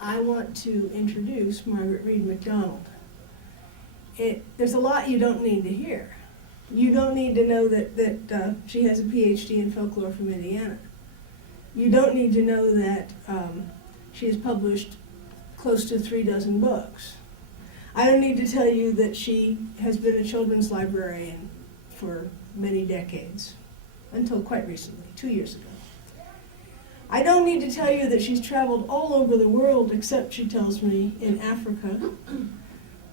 I want to introduce Margaret Read MacDonald. There's a lot you don't need to hear. You don't need to know that she has a PhD in folklore from Indiana. You don't need to know that she has published close to 36 books. I don't need to tell you that she has been a children's librarian for many decades, until quite recently, 2 years ago. I don't need to tell you that she's traveled all over the world, except, she tells me, in Africa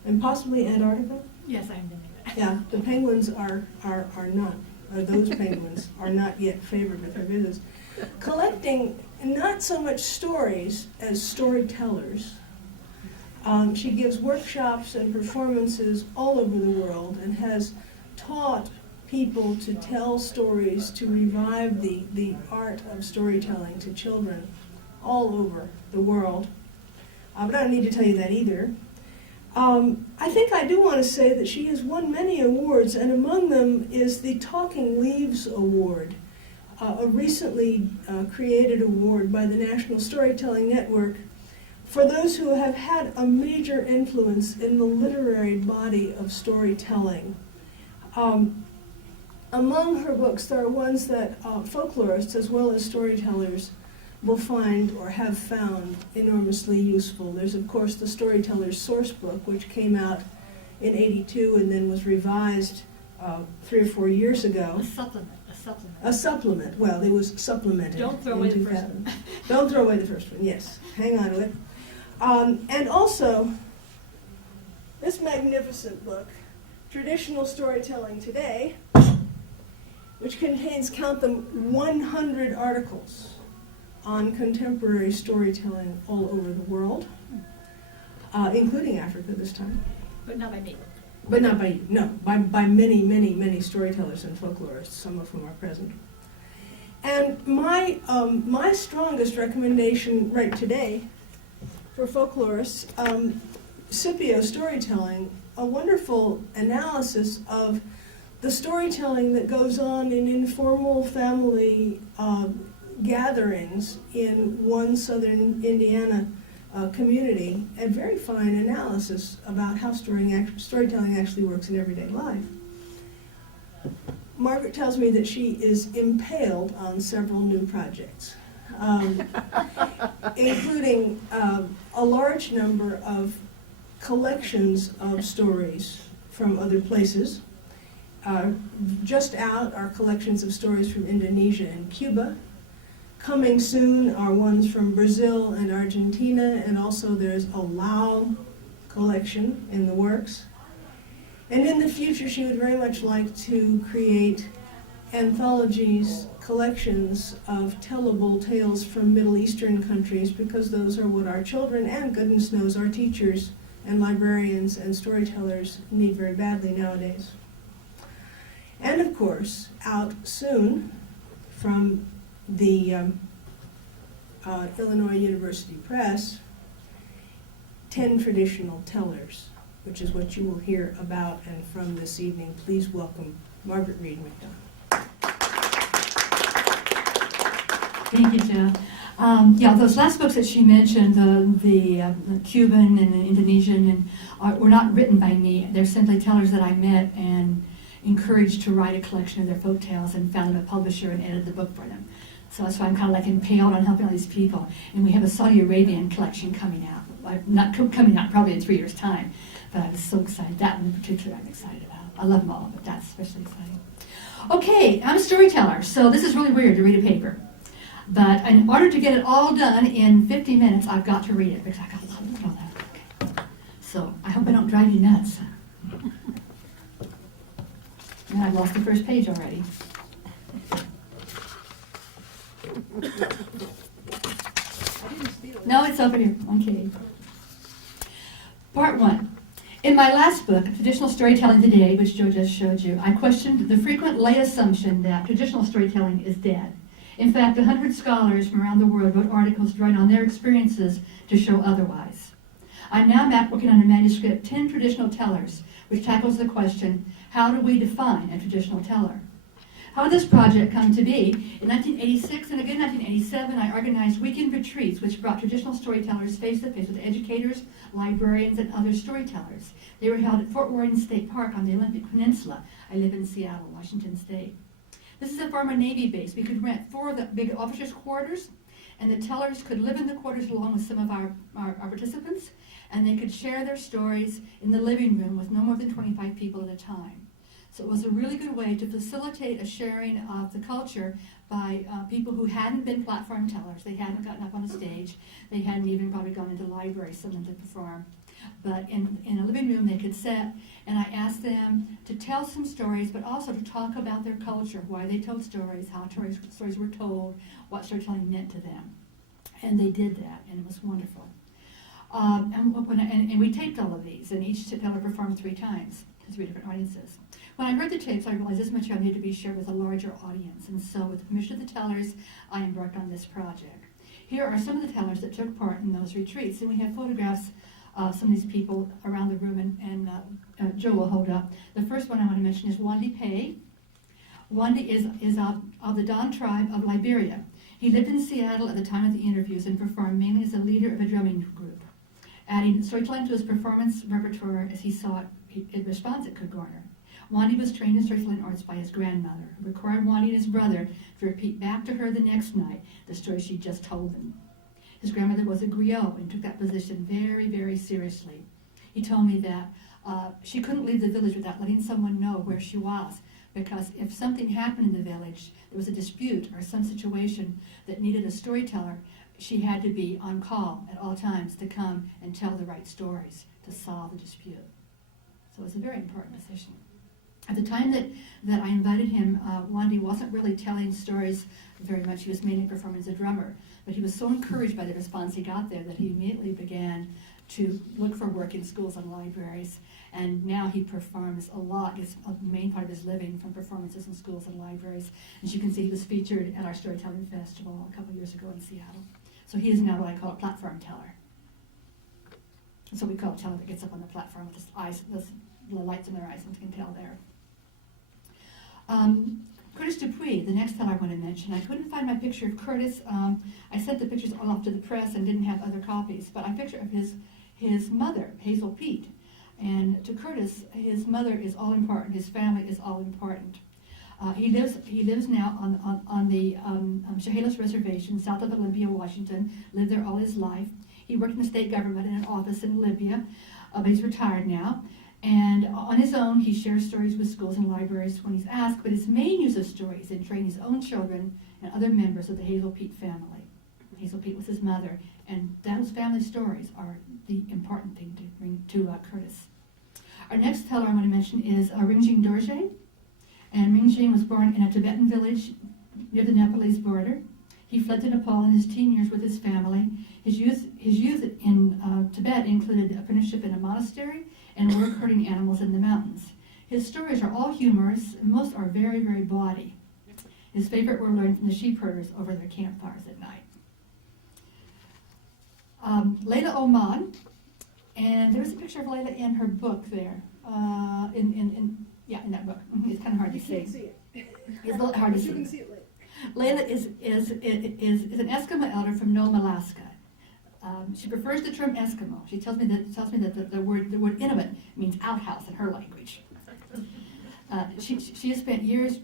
and possibly Antarctica. Yes, I'm doing that. Yeah, the penguins are not, or those penguins are not yet favored with her visits. Collecting not so much stories as storytellers. She gives workshops and performances all over the world and has taught people to tell stories, to revive the art of storytelling to children all over the world. But I don't need to tell you that either. I think I do want to say that she has won many awards, and among them is the Talking Leaves Award, a recently created award by the National Storytelling Network for those who have had a major influence in the literary body of storytelling. Among her books, there are ones that folklorists as well as storytellers will find or have found enormously useful. There's, of course, the Storyteller's Source Book, which came out in '82 and then was revised 3 or 4 years ago. A supplement. A supplement. Well, it was supplemented. Don't throw away the first one. Don't throw away the first one, yes. Hang on to it. And also, this magnificent book, Traditional Storytelling Today, which contains, count them, 100 articles on contemporary storytelling all over the world, including Africa this time. But not by me. But not by you, no, by many, many, many storytellers and folklorists, some of whom are present. And my strongest recommendation right today for folklorists, Scipio Storytelling, a wonderful analysis of the storytelling that goes on in informal family gatherings in one southern Indiana community, a very fine analysis about how storytelling actually works in everyday life. Margaret tells me that she is impaled on several new projects, including a large number of collections of stories from other places. Just out are collections of stories from Indonesia and Cuba. Coming soon are ones from Brazil and Argentina, and also there's a Lao collection in the works. And in the future, she would very much like to create anthologies, collections of tellable tales from Middle Eastern countries, because those are what our children, and goodness knows our teachers and librarians and storytellers need very badly nowadays. And of course, out soon from the Illinois University Press, 10 Traditional Tellers, which is what you will hear about and from this evening. Please welcome Margaret Read MacDonald. Thank you, Jo. Yeah, those last books that she mentioned, the Cuban and the Indonesian, were not written by me. They're simply tellers that I met and encouraged to write a collection of their folk tales, and found a publisher and edited the book for them. So that's why I'm kind of like impaled on helping all these people. And we have a Saudi Arabian collection coming out. Not coming out probably in 3 years' time, but I was so excited. That one in particular I'm excited about. I love them all, but that's especially exciting. Okay, I'm a storyteller, so this is really weird to read a paper. But in order to get it all done in 50 minutes, I've got to read it, because I've got a lot of all that. Okay. So I hope I don't drive you nuts. And I've lost the first page already. No, it's over here. Okay. Part 1. In my last book, Traditional Storytelling Today, which Jo just showed you, I questioned the frequent lay assumption that traditional storytelling is dead. In fact, 100 scholars from around the world wrote articles drawing on their experiences to show otherwise. I'm now working on a manuscript, 10 Traditional Tellers, which tackles the question, how do we define a traditional teller? How did this project come to be? In 1986 and again 1987, I organized weekend retreats which brought traditional storytellers face-to-face with educators, librarians, and other storytellers. They were held at Fort Warren State Park on the Olympic Peninsula. I live in Seattle, Washington State. This is a former Navy base. We could rent 4 of the big officers' quarters, and the tellers could live in the quarters along with some of our participants, and they could share their stories in the living room with no more than 25 people at a time. So it was a really good way to facilitate a sharing of the culture by people who hadn't been platform tellers. They hadn't gotten up on a stage. They hadn't even probably gone into libraries, some of them to perform. But in a living room they could sit, and I asked them to tell some stories, but also to talk about their culture, why they told stories, how stories were told, what storytelling meant to them. And they did that, and it was wonderful. And we taped all of these, and each teller performed 3 times to 3 different audiences. When I heard the tapes, I realized this material needed to be shared with a larger audience, and so with the permission of the tellers, I embarked on this project. Here are some of the tellers that took part in those retreats, and we have photographs of some of these people around the room, and Joe will hold up. The first one I want to mention is Won-Ldy Paye. Won-Ldy is of the Don tribe of Liberia. He lived in Seattle at the time of the interviews and performed mainly as a leader of a drumming group, adding storytelling to his performance repertoire as he saw it response it could garner. Won-Ldy was trained in storytelling arts by his grandmother, who required Won-Ldy and his brother to repeat back to her the next night the story she just told them. His grandmother was a griot and took that position very, very seriously. He told me that she couldn't leave the village without letting someone know where she was, because if something happened in the village, there was a dispute or some situation that needed a storyteller, she had to be on call at all times to come and tell the right stories to solve the dispute. So it was a very important position. At the time that I invited him, Won-Ldy wasn't really telling stories very much. He was mainly performing as a drummer. But he was so encouraged by the response he got there that he immediately began to look for work in schools and libraries. And now he performs a lot. It's a main part of his living from performances in schools and libraries. As you can see, he was featured at our Storytelling Festival a couple years ago in Seattle. So he is now what I call a platform teller. So we call a teller that gets up on the platform with his eyes, the lights in their eyes, and can tell there. Curtis DuPuis, the next teller I want to mention. I couldn't find my picture of Curtis. I sent the pictures all off to the press and didn't have other copies, but I picture of his mother, Hazel Pete. And to Curtis, his mother is all important. His family is all important. He lives now on the Chehalis Reservation, south of Olympia, Washington. Lived there all his life. He worked in the state government in an office in Libya, but he's retired now. And on his own, he shares stories with schools and libraries when he's asked, but his main use of stories is in training his own children and other members of the Hazel Pete family. Hazel Pete was his mother, and those family stories are the important thing to bring to Curtis. Our next teller I want to mention is Rinjing Dorje. And Rinjing was born in a Tibetan village near the Nepalese border. He fled to Nepal in his teen years with his family. His youth in Tibet included apprenticeship in a monastery and work herding animals in the mountains. His stories are all humorous, and most are very, very bawdy. His favorite were learned from the sheep herders over their campfires at night. Lela Oman, and there's a picture of Lela in her book there, in that book. It's kind of hard to see. You can't see it. It's a little hard to You see. can see it later. Lela is an Eskimo elder from Nome, Alaska. She prefers the term Eskimo. She tells me that the word Inuit means outhouse in her language. She has spent years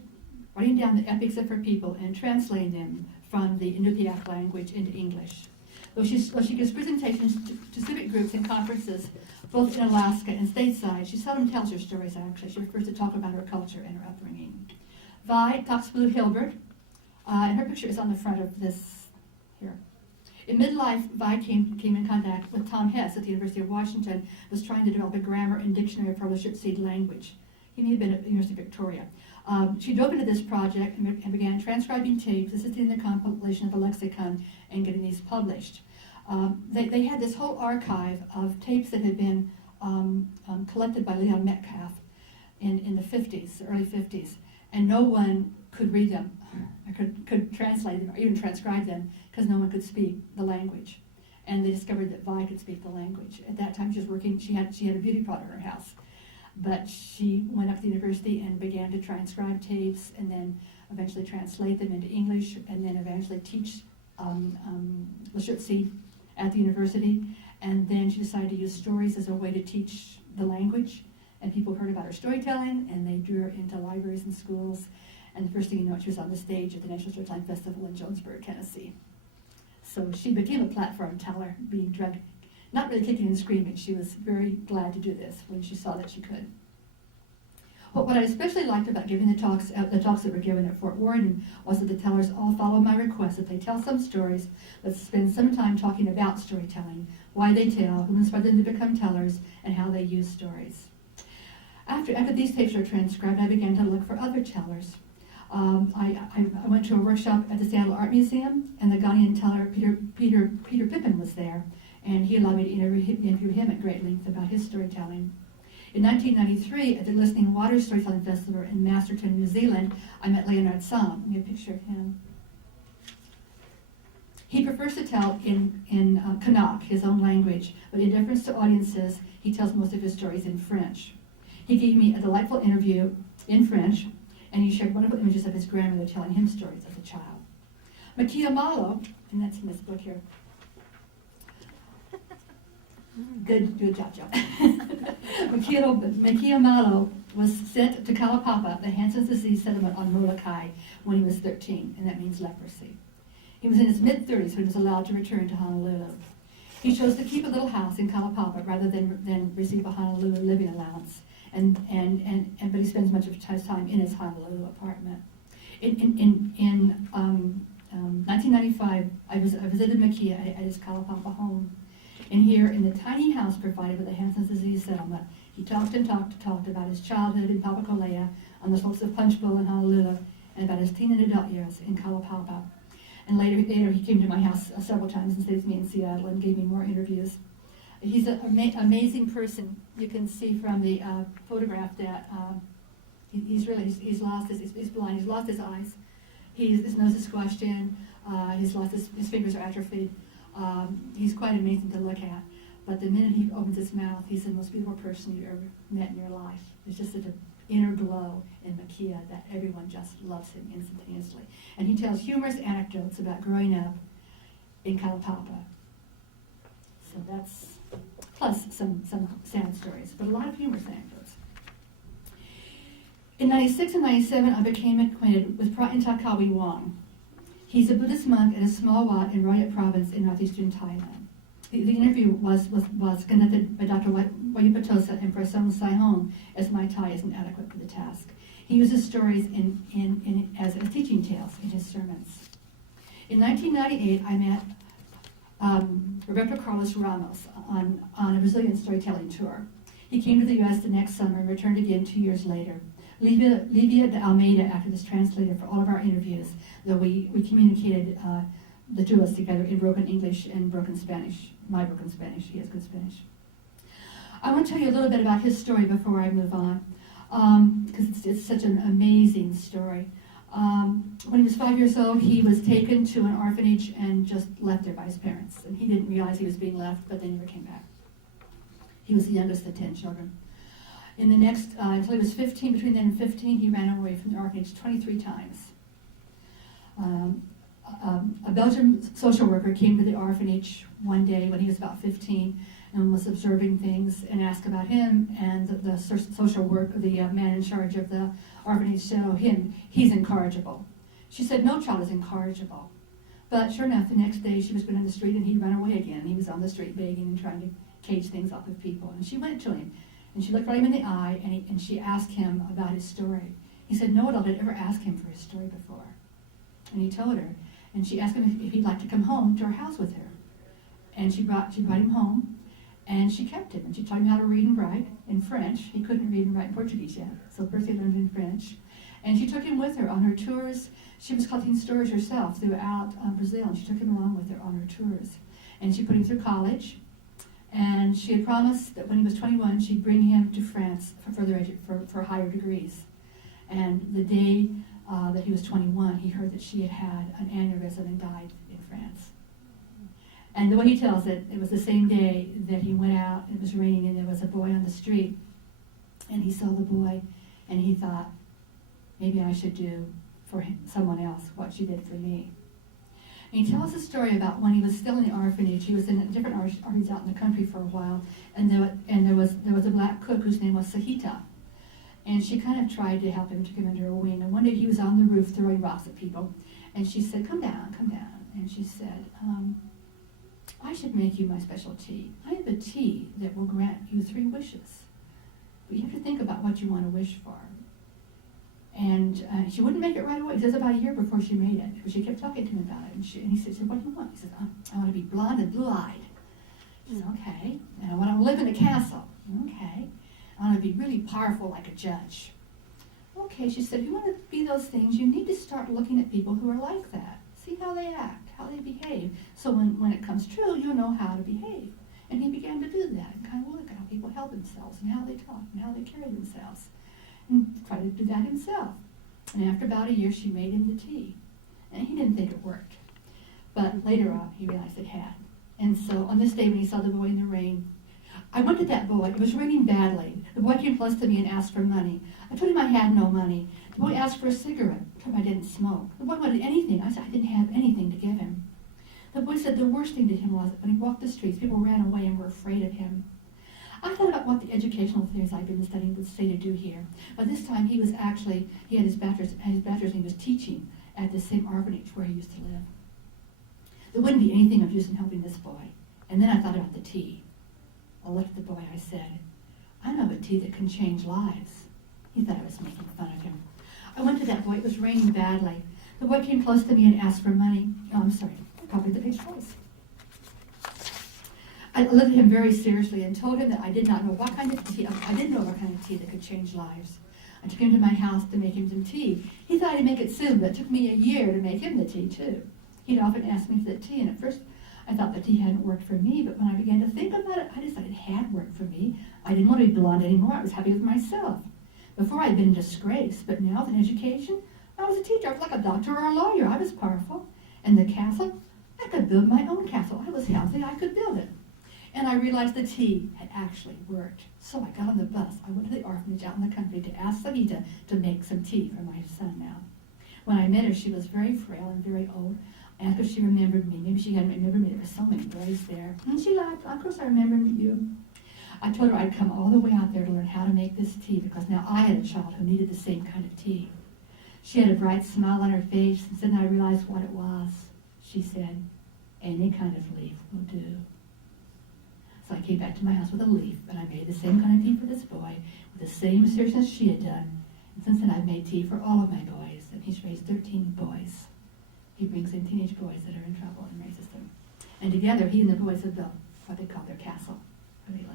writing down the epics of her people and translating them from the Inupiaq language into English. Though she gives presentations to civic groups and conferences, both in Alaska and stateside, she seldom tells her stories, actually. She prefers to talk about her culture and her upbringing. Vi Hilbert, and her picture is on the front of this here. In midlife, Vi came in contact with Tom Hess at the University of Washington, was trying to develop a grammar and dictionary for Lishipseed language. He may have been at the University of Victoria. She dove into this project and began transcribing tapes, assisting in the compilation of a lexicon, and getting these published. They had this whole archive of tapes that had been collected by Leon Metcalf in the 50s, the early 50s, and no one could read them, or could translate them, or even transcribe them, because no one could speak the language. And they discovered that Vi could speak the language. At that time, she was working. She had a beauty parlor in her house. but she went up to the university and began to transcribe tapes and then eventually translate them into English and then eventually teach Lashutsi at the university. And then she decided to use stories as a way to teach the language. And people heard about her storytelling, and they drew her into libraries and schools. And the first thing you know, she was on the stage at the National Storytelling Festival in Jonesboro, Tennessee. So she became a platform teller, being drugged, not really kicking and screaming. She was very glad to do this when she saw that she could. What I especially liked about giving the talks that were given at Fort Worden was that the tellers all followed my request that they tell some stories, but spend some time talking about storytelling, why they tell, who inspired them to become tellers, and how they use stories. After these tapes were transcribed, I began to look for other tellers. I went to a workshop at the Seattle Art Museum, and the Ghanaian teller Peter Pippin was there, and he allowed me to interview him at great length about his storytelling. In 1993, at the Listening Waters Storytelling Festival in Masterton, New Zealand, I met Leonard Sam. Let me get a picture of him. He prefers to tell in Kanak, his own language, but in deference to audiences, he tells most of his stories in French. He gave me a delightful interview in French, and he shared wonderful images of his grandmother telling him stories as a child. Makia Malo, and that's in this book here. Good job, Joe. Makia Malo was sent to Kalaupapa, the Hansen's disease settlement on Molokai, when he was 13, and that means leprosy. He was in his mid-30s when he was allowed to return to Honolulu. He chose to keep a little house in Kalaupapa rather than receive a Honolulu living allowance, but he spends much of his time in his Honolulu apartment. In 1995, I visited Makia at his Kalaupapa home. And here, in the tiny house provided by the Hansen's disease settlement, he talked about his childhood in Papakolea on the slopes of Punch Bowl in Honolulu, and about his teen and adult years in Kalaupapa. And later he came to my house several times and stayed with me in Seattle and gave me more interviews. He's an amazing person. You can see from the photograph that he's lost he's blind. He's lost his eyes. His nose is squashed in. His fingers are atrophied. He's quite amazing to look at. But the minute he opens his mouth, he's the most beautiful person you've ever met in your life. There's just such an inner glow in Makia that everyone just loves him instantaneously. And he tells humorous anecdotes about growing up in Kalaupapa. So that's, plus some sad stories, but a lot of humorous anecdotes. In 96 and 97, I became acquainted with Pra Inta Wong. He's a Buddhist monk at a small wat in Royat province in northeastern Thailand. The interview was conducted by Dr. Wayupatosa and Prasong Saihong, as my Thai isn't adequate for the task. He uses stories as teaching tales in his sermons. In 1998, I met Roberto Carlos Ramos on a Brazilian storytelling tour. He came to the U.S. the next summer and returned again 2 years later. Livia de Almeida acted as translator for all of our interviews, though we communicated the two of us together in broken English and broken Spanish. My broken Spanish, he has good Spanish. I want to tell you a little bit about his story before I move on, because it's such an amazing story. When he was 5 years old, he was taken to an orphanage and just left there by his parents. And he didn't realize he was being left, but they never came back. He was the youngest of 10 children. In the next, until he was 15, between then and 15, he ran away from the orphanage 23 times. A Belgian social worker came to the orphanage one day when he was about 15 and was observing things and asked about him, and the social worker, the man in charge of the orphanage said, "Oh, he's incorrigible." She said, "No child is incorrigible." But sure enough, the next day she was going down the street and he ran away again. He was on the street begging and trying to cage things off of people. And she went to him and she looked right him in the eye and she asked him about his story. He said no adult had ever asked him for his story before. And he told her. And she asked him if he'd like to come home to her house with her. And she brought him home, and she kept him. And she taught him how to read and write in French. He couldn't read and write in Portuguese yet, so first he learned in French. And she took him with her on her tours. She was collecting stories herself throughout Brazil, and she took him along with her on her tours. And she put him through college, and she had promised that when he was 21, she'd bring him to France for for higher degrees. And the day that he was 21, he heard that she had had an aneurysm and died in France. And the way he tells it, it was the same day that he went out, it was raining, and there was a boy on the street And he saw the boy, and he thought, maybe I should do for someone else what she did for me. And he tells a story about when he was still in the orphanage. He was in different orphanages out in the country for a while, and there was a black cook whose name was Sahita. And she kind of tried to help him, took him under her wing. And one day he was on the roof throwing rocks at people, and she said, come down, come down. And she said, I should make you my special tea. I have a tea that will grant you 3 wishes. But you have to think about what you want to wish for. And she wouldn't make it right away. It was about a year before she made it. But she kept talking to him about it. And he said, what do you want? He said, I want to be blonde and blue-eyed. She said, okay. And I want to live in a castle. Okay. I want to be really powerful like a judge. Okay, she said, if you want to be those things, you need to start looking at people who are like that. See how they act, how they behave. So when it comes true, you'll know how to behave. And he began to do that and kind of look at how people held themselves and how they talked and how they carried themselves. And try to do that himself. And after about a year, she made him the tea. And he didn't think it worked. But later on, he realized it had. And so on this day when he saw the boy in the rain, I went to that boy. It was raining badly. The boy came close to me and asked for money. I told him I had no money. The boy asked for a cigarette. I told him I didn't smoke. The boy wanted anything. I said I didn't have anything to give him. The boy said the worst thing to him was that when he walked the streets, people ran away and were afraid of him. I thought about what the educational theories I've been studying would say to do here. But this time he had his bachelor's and he was teaching at the same orphanage where he used to live. There wouldn't be anything of use in helping this boy. And then I thought about the tea. I looked at the boy, I said, I know of a tea that can change lives. He thought I was making fun of him. I went to that boy. It was raining badly. The boy came close to me and asked for money. Oh, I'm sorry. I copied the page twice. I looked at him very seriously and told him that I did not know what kind of tea, I didn't know what kind of tea that could change lives. I took him to my house to make him some tea. He thought I'd make it soon, but it took me a year to make him the tea, too. He'd often ask me for the tea, and at first I thought the tea hadn't worked for me, but when I began to think about it, I decided it had worked for me. I didn't want to be blonde anymore. I was happy with myself. Before I'd been in disgrace, but now with an education, I was a teacher. I was like a doctor or a lawyer. I was powerful. And the castle, I could build my own castle. I was healthy. I could build it. And I realized the tea had actually worked. So I got on the bus. I went to the orphanage out in the country to ask Sahita to make some tea for my son now. When I met her, she was very frail and very old. I asked if she remembered me. Maybe she hadn't remembered me. There were so many boys there. And she laughed. Of course I remembered you. I told her I'd come all the way out there to learn how to make this tea because now I had a child who needed the same kind of tea. She had a bright smile on her face, and then I realized what it was. She said, any kind of leaf will do. So I came back to my house with a leaf, and I made the same kind of tea for this boy with the same seriousness she had done. And since then I've made tea for all of my boys, and he's raised 13 boys. He brings in teenage boys that are in trouble and raises them. And together, he and the boys have built what they call their castle, where they live.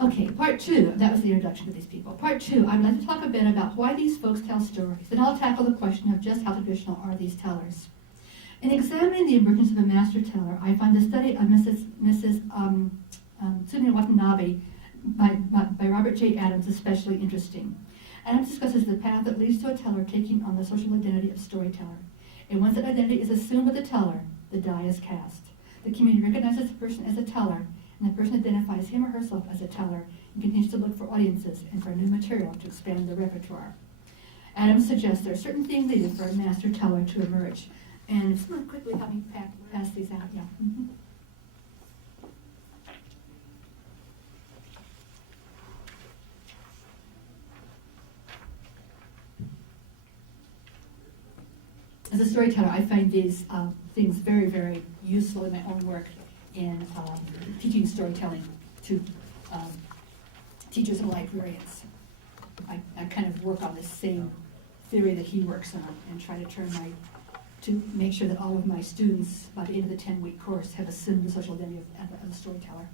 Okay, part 2, that was the introduction to these people. Part 2, I'd like to talk a bit about why these folks tell stories, and I'll tackle the question of just how traditional are these tellers. In examining the emergence of a master teller, I find the study of Mrs. Sydney Watanabe by Robert J. Adams especially interesting. Adams discusses the path that leads to a teller taking on the social identity of storyteller. And once that identity is assumed by the teller, the die is cast. The community recognizes the person as a teller, and the person identifies him or herself as a teller and continues to look for audiences and for new material to expand the repertoire. Adams suggests there are certain things needed for a master teller to emerge. And someone quickly help me pass these out. Yeah. Mm-hmm. As a storyteller, I find these things very, very useful in my own work in teaching storytelling to teachers and librarians. I kind of work on the same theory that he works on and try to make sure that all of my students, by the end of the 10-week course, have assumed the social identity of a storyteller.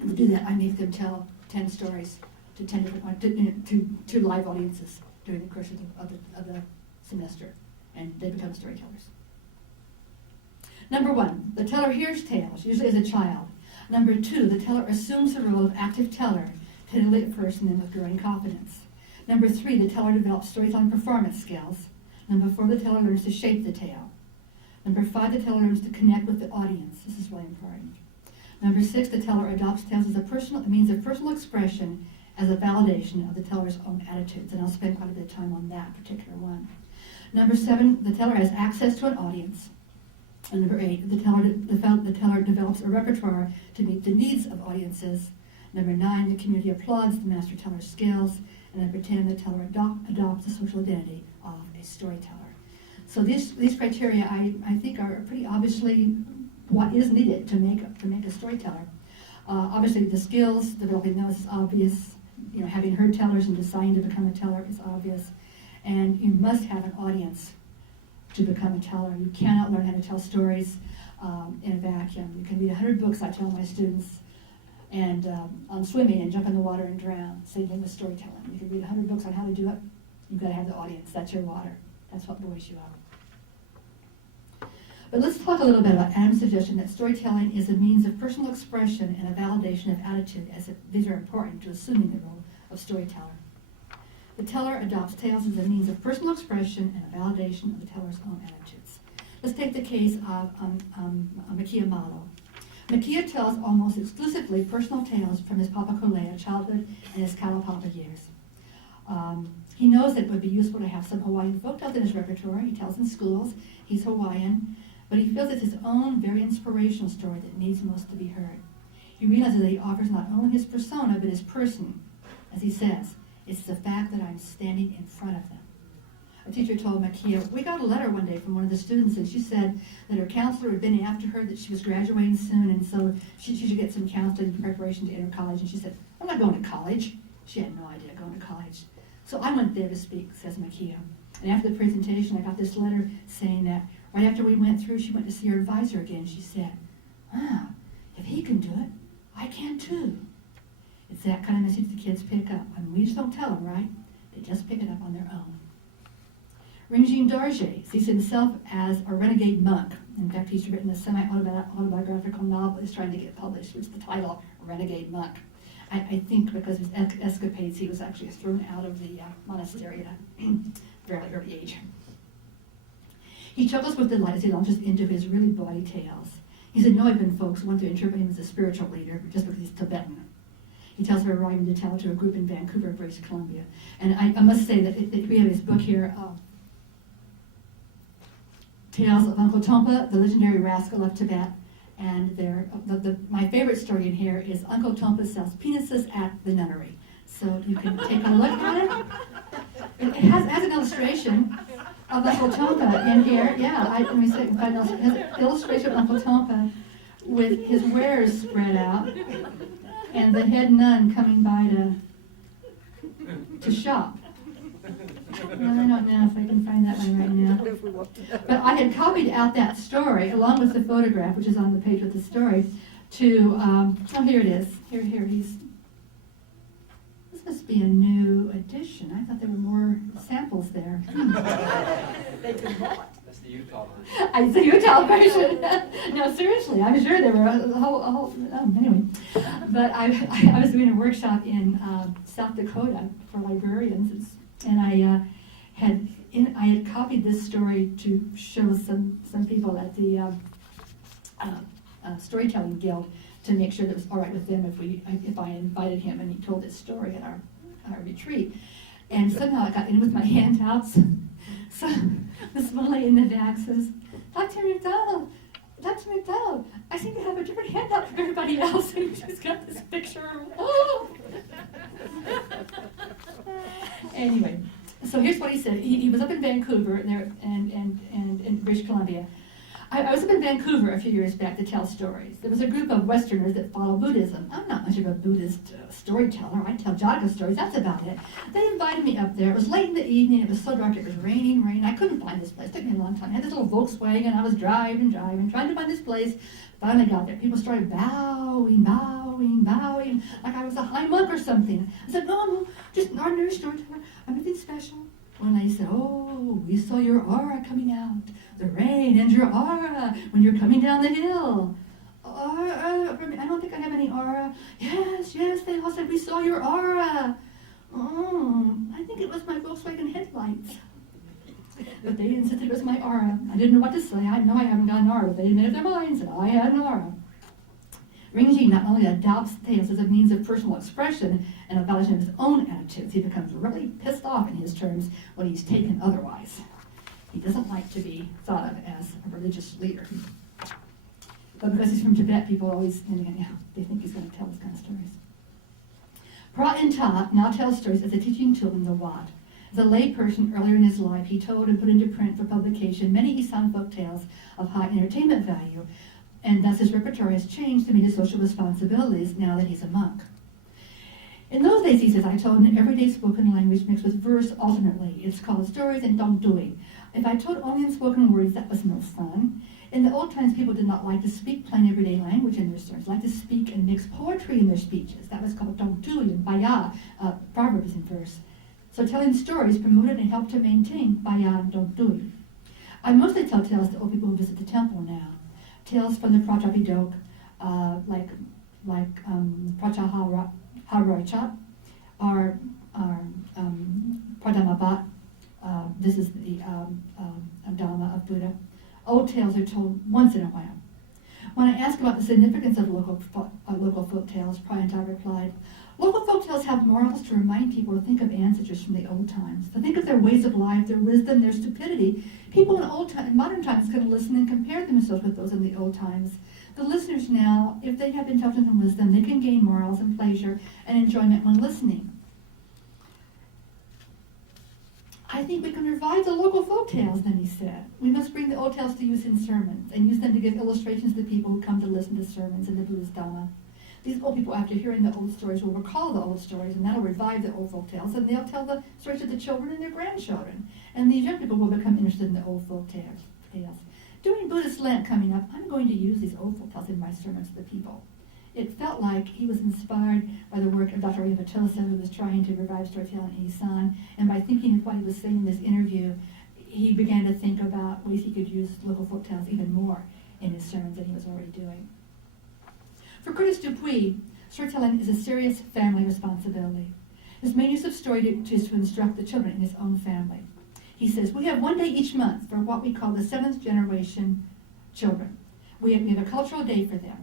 And to do that, I make them tell 10 stories to 10 different to live audiences during the course of the semester, and they become storytellers. Number 1, the teller hears tales, usually as a child. Number 2, the teller assumes the role of active teller, tentatively at first and then with growing confidence. Number 3, the teller develops storytelling performance skills. Number 4, the teller learns to shape the tale. Number 5, the teller learns to connect with the audience. This is really important. Number 6, the teller adopts tales as a means of personal expression as a validation of the teller's own attitudes, and I'll spend quite a bit of time on that particular one. Number 7, the teller has access to an audience. And number 8, the teller develops a repertoire to meet the needs of audiences. Number 9, the community applauds the master teller's skills. And number 10, the teller adopts the social identity of a storyteller. So these criteria, I think, are pretty obviously what is needed to make a storyteller. Obviously, the skills, developing those is obvious. Having heard tellers and deciding to become a teller is obvious. And you must have an audience to become a teller. You cannot learn how to tell stories in a vacuum. You can read 100 books, I tell my students, and on swimming and jump in the water and drown. Same thing with storytelling. You can read 100 books on how to do it. You've got to have the audience. That's your water. That's what buoys you up. But let's talk a little bit about Adam's suggestion that storytelling is a means of personal expression and a validation of attitude, as these are important to assuming the role of storyteller. The teller adopts tales as a means of personal expression and a validation of the teller's own attitudes. Let's take the case of Makia Malo. Makia tells almost exclusively personal tales from his Papa Kolea childhood and his Kalapapa years. He knows that it would be useful to have some Hawaiian folk tales in his repertoire. He tells in schools. He's Hawaiian, but he feels it's his own very inspirational story that needs most to be heard. He realizes that he offers not only his persona, but his person. As he says, it's the fact that I'm standing in front of them. A teacher told Makia, we got a letter one day from one of the students, and she said that her counselor had been after her, that she was graduating soon, and so she should get some counseling in preparation to enter college. And she said, I'm not going to college. She had no idea going to college. So I went there to speak, says Makia. And after the presentation, I got this letter saying that right after we went through, she went to see her advisor again. She said, if he can do it, I can too. It's that kind of message the kids pick up. I mean, we just don't tell them, right? They just pick it up on their own. Rinjing Dorje sees himself as a renegade monk. In fact, he's written a semi-autobiographical novel he's trying to get published, which is the title, Renegade Monk. I think because of his escapades, he was actually thrown out of the monastery at a fairly early age. He chuckles with delight as he launches into his really bawdy tales. He's annoyed when folks want to interpret him as a spiritual leader just because he's Tibetan. He tells her arriving to tell to a group in Vancouver, British Columbia. And I must say that we have his book here, Tales of Uncle Tompa, the legendary rascal of Tibet. And my favorite story in here is Uncle Tompa sells penises at the nunnery. So you can take a look at it. It has an illustration of Uncle Tompa in here. Yeah, let me see if I can find it. It has an illustration of Uncle Tompa with his wares spread out and the head nun coming by to shop. Well, I don't know if I can find that one right now. But I had copied out that story, along with the photograph, which is on the page with the story, to, here it is. Here, this must be a new edition. I thought there were more samples there. They've been bought. That's the Utah version. It's the Utah version. No, seriously, I'm sure there were a whole anyway. But I was doing a workshop in South Dakota for librarians, and I had copied this story to show some people at the Storytelling Guild to make sure that it was all right with them if I invited him and he told his story at our retreat. And somehow I got in with my handouts. So this one lady in the back says, Dr. MacDonald, I seem to have a different handout from everybody else. And she's got this picture. Oh. Anyway, so here's what he said. He was up in Vancouver and in British Columbia. I was up in Vancouver a few years back to tell stories. There was a group of Westerners that follow Buddhism. I'm not much of a Buddhist storyteller. I tell Jataka stories, that's about it. They invited me up there. It was late in the evening. It was so dark. It was raining. I couldn't find this place. It took me a long time. I had this little Volkswagen. I was driving, trying to find this place. Finally got there. People started bowing, like I was a high monk or something. I said, no, just an ordinary storyteller. I'm nothing special. One lady said, oh, we saw your aura coming out. The rain and your aura when you're coming down the hill. I don't think I have any aura. Yes, they all said, we saw your aura. Oh, I think it was my Volkswagen headlights. But they insisted it was my aura. I didn't know what to say. I know I haven't got an aura. But they made up their minds that I had an aura. Rinjing not only adopts tales as a means of personal expression and a validation of his own attitudes, he becomes really pissed off in his terms when he's taken otherwise. He doesn't like to be thought of as a religious leader. But because he's from Tibet, people always, they think he's going to tell these kind of stories. Pra Inta now tells stories as a teaching tool in the Wat. As a lay person earlier in his life, he told and put into print for publication many Isan folk tales of high entertainment value, and thus his repertoire has changed to meet his social responsibilities now that he's a monk. In those days, he says, I told in everyday spoken language mixed with verse alternately. It's called stories and don't doing. If I told only in spoken words, that was no fun. In the old times, people did not like to speak plain everyday language in their stories, like to speak and mix poetry in their speeches. That was called don't doing and baya, proverbs in verse. So telling stories promoted and helped to maintain baya and don't doing. I mostly tell tales to old people who visit the temple now. Tales from the Prachavidok, like Prachaharaicha, or Pradamabat. This is the Dhamma of Buddha. Old tales are told once in a while. When I asked about the significance of local folk tales, Pra Inta replied, local folk tales have morals to remind people to think of ancestors from the old times, to think of their ways of life, their wisdom, their stupidity. People in modern times can listen and compare themselves with those in the old times. The listeners now, if they have intelligence and wisdom, they can gain morals and pleasure and enjoyment when listening. I think we can revive the local folk tales, then he said. We must bring the old tales to use in sermons and use them to give illustrations to the people who come to listen to sermons in the Buddhist Dhamma. These old people, after hearing the old stories, will recall the old stories, and that'll revive the old folk tales, and they'll tell the stories to the children and their grandchildren. And these young people will become interested in the old folk tales. During Buddhist Lent coming up, I'm going to use these old folk tales in my sermons to the people. It felt like he was inspired by the work of Dr. Rinpoche, who was trying to revive storytelling in Isan, and by thinking of what he was saying in this interview, he began to think about ways he could use local folk tales even more in his sermons than he was already doing. For Curtis DuPuis, storytelling is a serious family responsibility. His main use of story is to instruct the children in his own family. He says, we have one day each month for what we call the 7th generation children. We have a cultural day for them.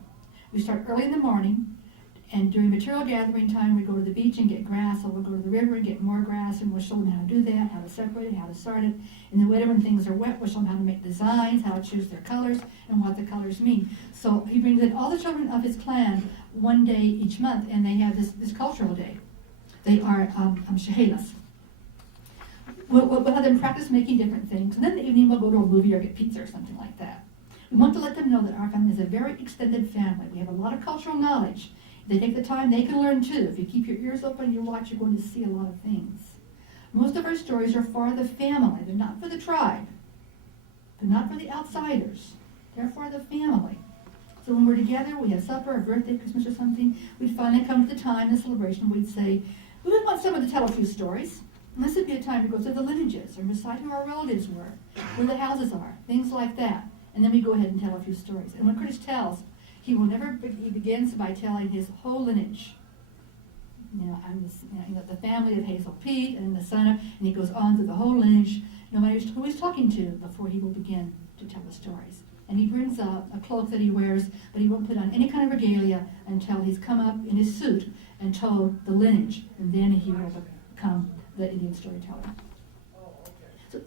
We start early in the morning, and during material gathering time, we go to the beach and get grass, or we'll go to the river and get more grass, and we'll show them how to do that, how to separate it, how to sort it. In the winter, when things are wet, we'll show them how to make designs, how to choose their colors, and what the colors mean. So he brings in all the children of his clan one day each month, and they have this cultural day. They are Chehalis. We'll have them practice making different things, and then in the evening, we'll go to a movie or get pizza or something like that. We want to let them know that our family is a very extended family. We have a lot of cultural knowledge. If they take the time, they can learn too. If you keep your ears open and you watch, you're going to see a lot of things. Most of our stories are for the family. They're not for the tribe. They're not for the outsiders. They're for the family. So when we're together, we have supper, or birthday, Christmas or something, we'd finally come to the time, the celebration, we'd say, we would want someone to tell a few stories. And this would be a time to go through the lineages, or recite who our relatives were, where the houses are, things like that. And then we go ahead and tell a few stories. And when Curtis tells, he begins by telling his whole lineage. I'm the family of Hazel Pete and the son of, and he goes on through the whole lineage, no matter who he's talking to, before he will begin to tell the stories. And he brings a cloak that he wears, but he won't put on any kind of regalia until he's come up in his suit and told the lineage, and then he will become the Indian storyteller.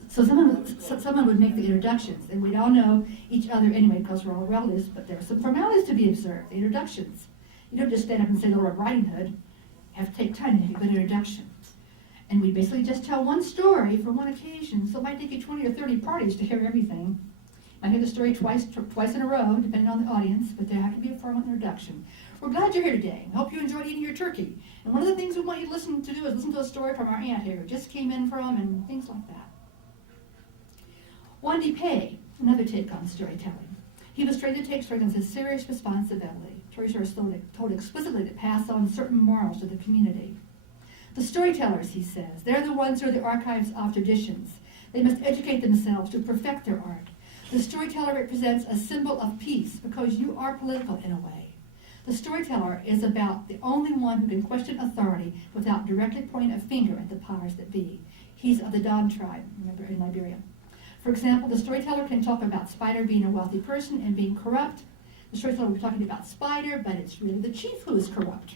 So someone would make the introductions, and we'd all know each other anyway because we're all relatives, but there are some formalities to be observed, the introductions. You don't just stand up and say Lord Riding Hood. You have to take time to make a good introduction. And we basically just tell one story for one occasion, so it might take you 20 or 30 parties to hear everything. I hear the story twice in a row, depending on the audience, but there has to be a formal introduction. We're glad you're here today. I hope you enjoyed eating your turkey. And one of the things we want you to do is listen to a story from our aunt here who just came in from, and things like that. Won-Ldy Paye, another take on storytelling. He was trained to take storytelling as a serious responsibility. Storytellers told explicitly to pass on certain morals to the community. The storytellers, he says, they're the ones who are the archives of traditions. They must educate themselves to perfect their art. The storyteller represents a symbol of peace because you are political in a way. The storyteller is about the only one who can question authority without directly pointing a finger at the powers that be. He's of the Don tribe, remember, in Liberia. For example, the storyteller can talk about Spider being a wealthy person and being corrupt. The storyteller will be talking about Spider, but it's really the chief who is corrupt.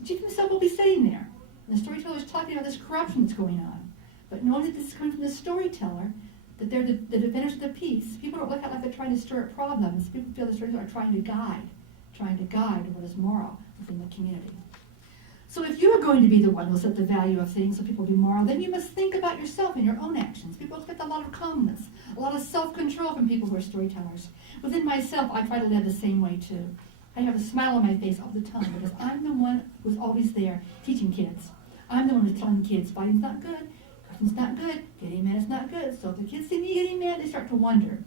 The chief himself will be sitting there. And the storyteller is talking about this corruption that's going on. But knowing that this is coming from the storyteller, that they're the defenders of the peace, people don't look at it like they're trying to stir up problems. People feel the storyteller are trying to guide what is moral within the community. So if you are going to be the one who will set the value of things so people will be moral, then you must think about yourself and your own actions. People expect a lot of calmness, a lot of self-control from people who are storytellers. Within myself, I try to live the same way too. I have a smile on my face all the time because I'm the one who's always there teaching kids. I'm the one who's telling kids fighting's not good, cursing's not good, getting mad is not good. So if the kids see me getting mad, they start to wonder.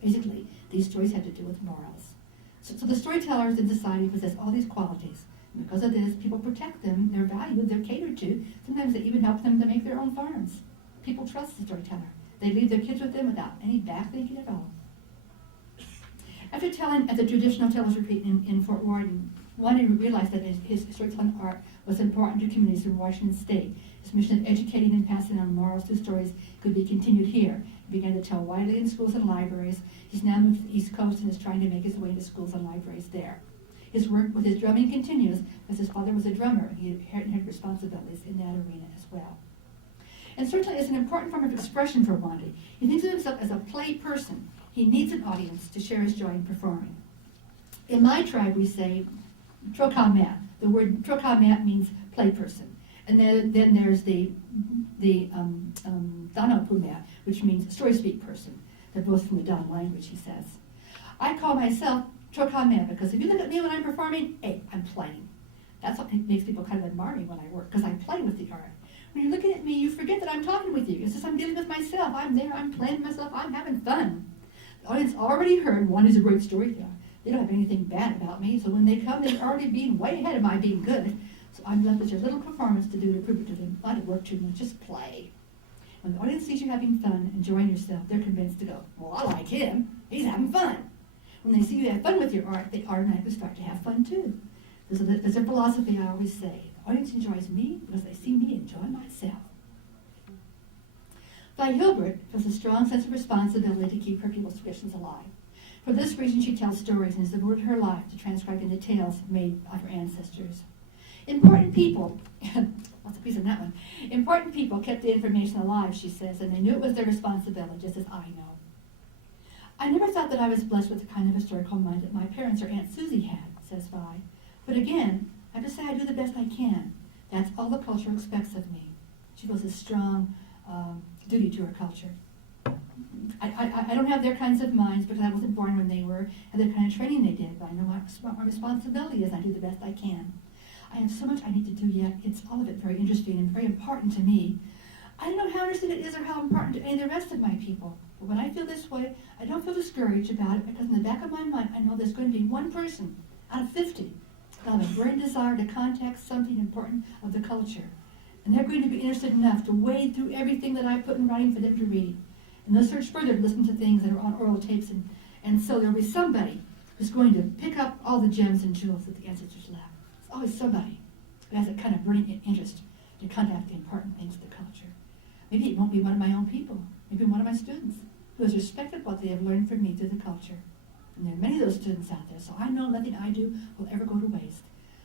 Basically, these stories have to do with morals. So the storytellers in society possess all these qualities. And because of this, people protect them, they're valued, they're catered to. Sometimes they even help them to make their own farms. People trust the storyteller. They leave their kids with them without any backthinking at all. After telling at the traditional tellers retreat in Fort Worden, Won-Ldy realized that his storytelling art was important to communities in Washington State. His mission of educating and passing on morals through stories could be continued here. He began to tell widely in schools and libraries. He's now moved to the East Coast and is trying to make his way into schools and libraries there. His work with his drumming continues because his father was a drummer. He inherited responsibilities in that arena as well. And certainly it's an important form of expression for Won-Ldy. He thinks of himself as a play person. He needs an audience to share his joy in performing. In my tribe, we say trokamat. The word trokamat means play person. And then there's the danapumat, which means story speak person. They're both from the Don language, he says. I call myself trokamat because if you look at me when I'm performing, hey, I'm playing. That's what makes people kind of admire me when I work, because I play with the art. When you're looking at me, you forget that I'm talking with you. It's just I'm dealing with myself. I'm there, I'm playing myself, I'm having fun. The audience already heard one is a great storyteller. They don't have anything bad about me, so when they come, they're already being way ahead of my being good. So I'm left with a little performance to do to prove it to them. Not to work too much, just play. When the audience sees you having fun, enjoying yourself, they're convinced to go, well, I like him. He's having fun. When they see you have fun with your art, they automatically start to have fun too. There's a philosophy I always say. The audience enjoys me because they see me enjoy myself. Vi Hilbert feels a strong sense of responsibility to keep her people's traditions alive. For this reason, she tells stories and has devoted her life to transcribing the tales made by her ancestors. Important people, lots of pieces on that one, important people kept the information alive, she says, and they knew it was their responsibility, just as I know. I never thought that I was blessed with the kind of historical mind that my parents or Aunt Susie had, says Vi. But again, I have to say I do the best I can. That's all the culture expects of me. She feels a strong duty to her culture. I don't have their kinds of minds because I wasn't born when they were, and the kind of training they did, but I know my responsibility is I do the best I can. I have so much I need to do yet. It's all of it very interesting and very important to me. I don't know how interesting it is or how important to any of the rest of my people. But when I feel this way, I don't feel discouraged about it because in the back of my mind, I know there's going to be one person out of 50 that'll have a great desire to contact something important of the culture. And they're going to be interested enough to wade through everything that I put in writing for them to read. And they'll search further to listen to things that are on oral tapes. And so there'll be somebody who's going to pick up all the gems and jewels that the ancestors left. It's always somebody who has a kind of burning interest to contact the important things of the culture. Maybe it won't be one of my own people. Maybe one of my students who has respected what they have learned from me through the culture. And there are many of those students out there, so I know nothing I do will ever go to waste.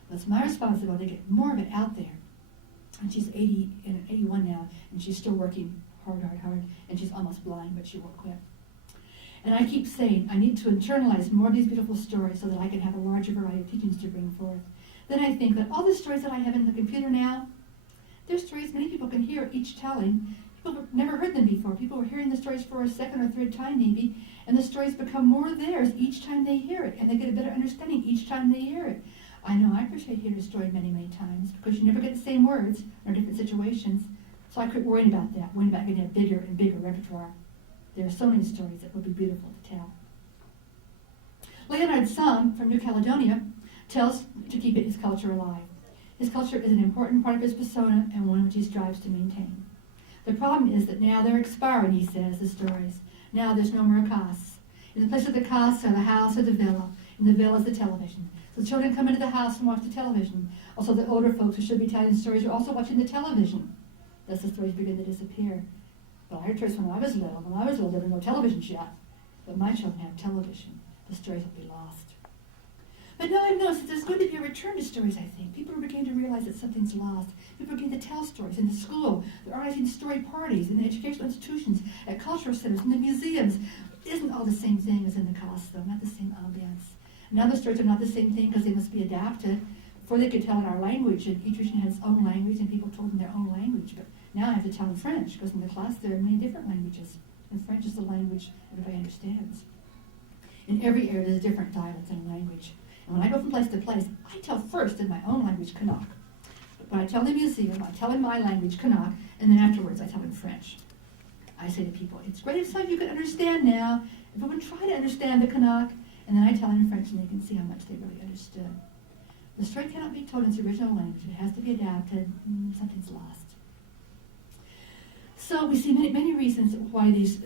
But it's my responsibility to get more of it out there. And she's 81 now, and she's still working hard, and she's almost blind, but she won't quit. And I keep saying, I need to internalize more of these beautiful stories so that I can have a larger variety of teachings to bring forth. Then I think that all the stories that I have in the computer now, they're stories many people can hear each telling. People have never heard them before. People are hearing the stories for a second or third time maybe, and the stories become more theirs each time they hear it, and they get a better understanding each time they hear it. I know I appreciate hearing a story many, many times because you never get the same words in different situations. So I quit worrying about that, worrying about getting a bigger and bigger repertoire. There are so many stories that would be beautiful to tell. Leonard Sam from New Caledonia tells to keep his culture alive. His culture is an important part of his persona and one which he strives to maintain. The problem is that now they're expiring, he says, the stories. Now there's no more casts. In the place of the casts are the house or the villa. In the villa is the television. So children come into the house and watch the television. Also the older folks who should be telling stories are also watching the television. Thus the stories begin to disappear. But I heard stories when I was little. When I was little, there was no television yet. But my children have television. The stories will be lost. But now I've noticed that there's going to be a return to stories, I think. People are beginning to realize that something's lost. People are beginning to tell stories in the school. They're organizing story parties in the educational institutions, at cultural centers, in the museums. It isn't all the same thing as in the class, though, not the same ambiance. Now the stories are not the same thing because they must be adapted. Before they could tell in our language, and each region has its own language, and people told in their own language. But now I have to tell in French, because in the class there are many different languages, and French is the language everybody understands. In every area there's a different dialect and language. And when I go from place to place, I tell first in my own language, Kanak. But when I tell in the museum, I tell in my language, Kanak, and then afterwards I tell in French. I say to people, it's great if some of you could understand now. Everyone try to understand the Kanak, and then I tell in French, and they can see how much they really understood. The story cannot be told in its original language. It has to be adapted. Something's lost. So we see many reasons why these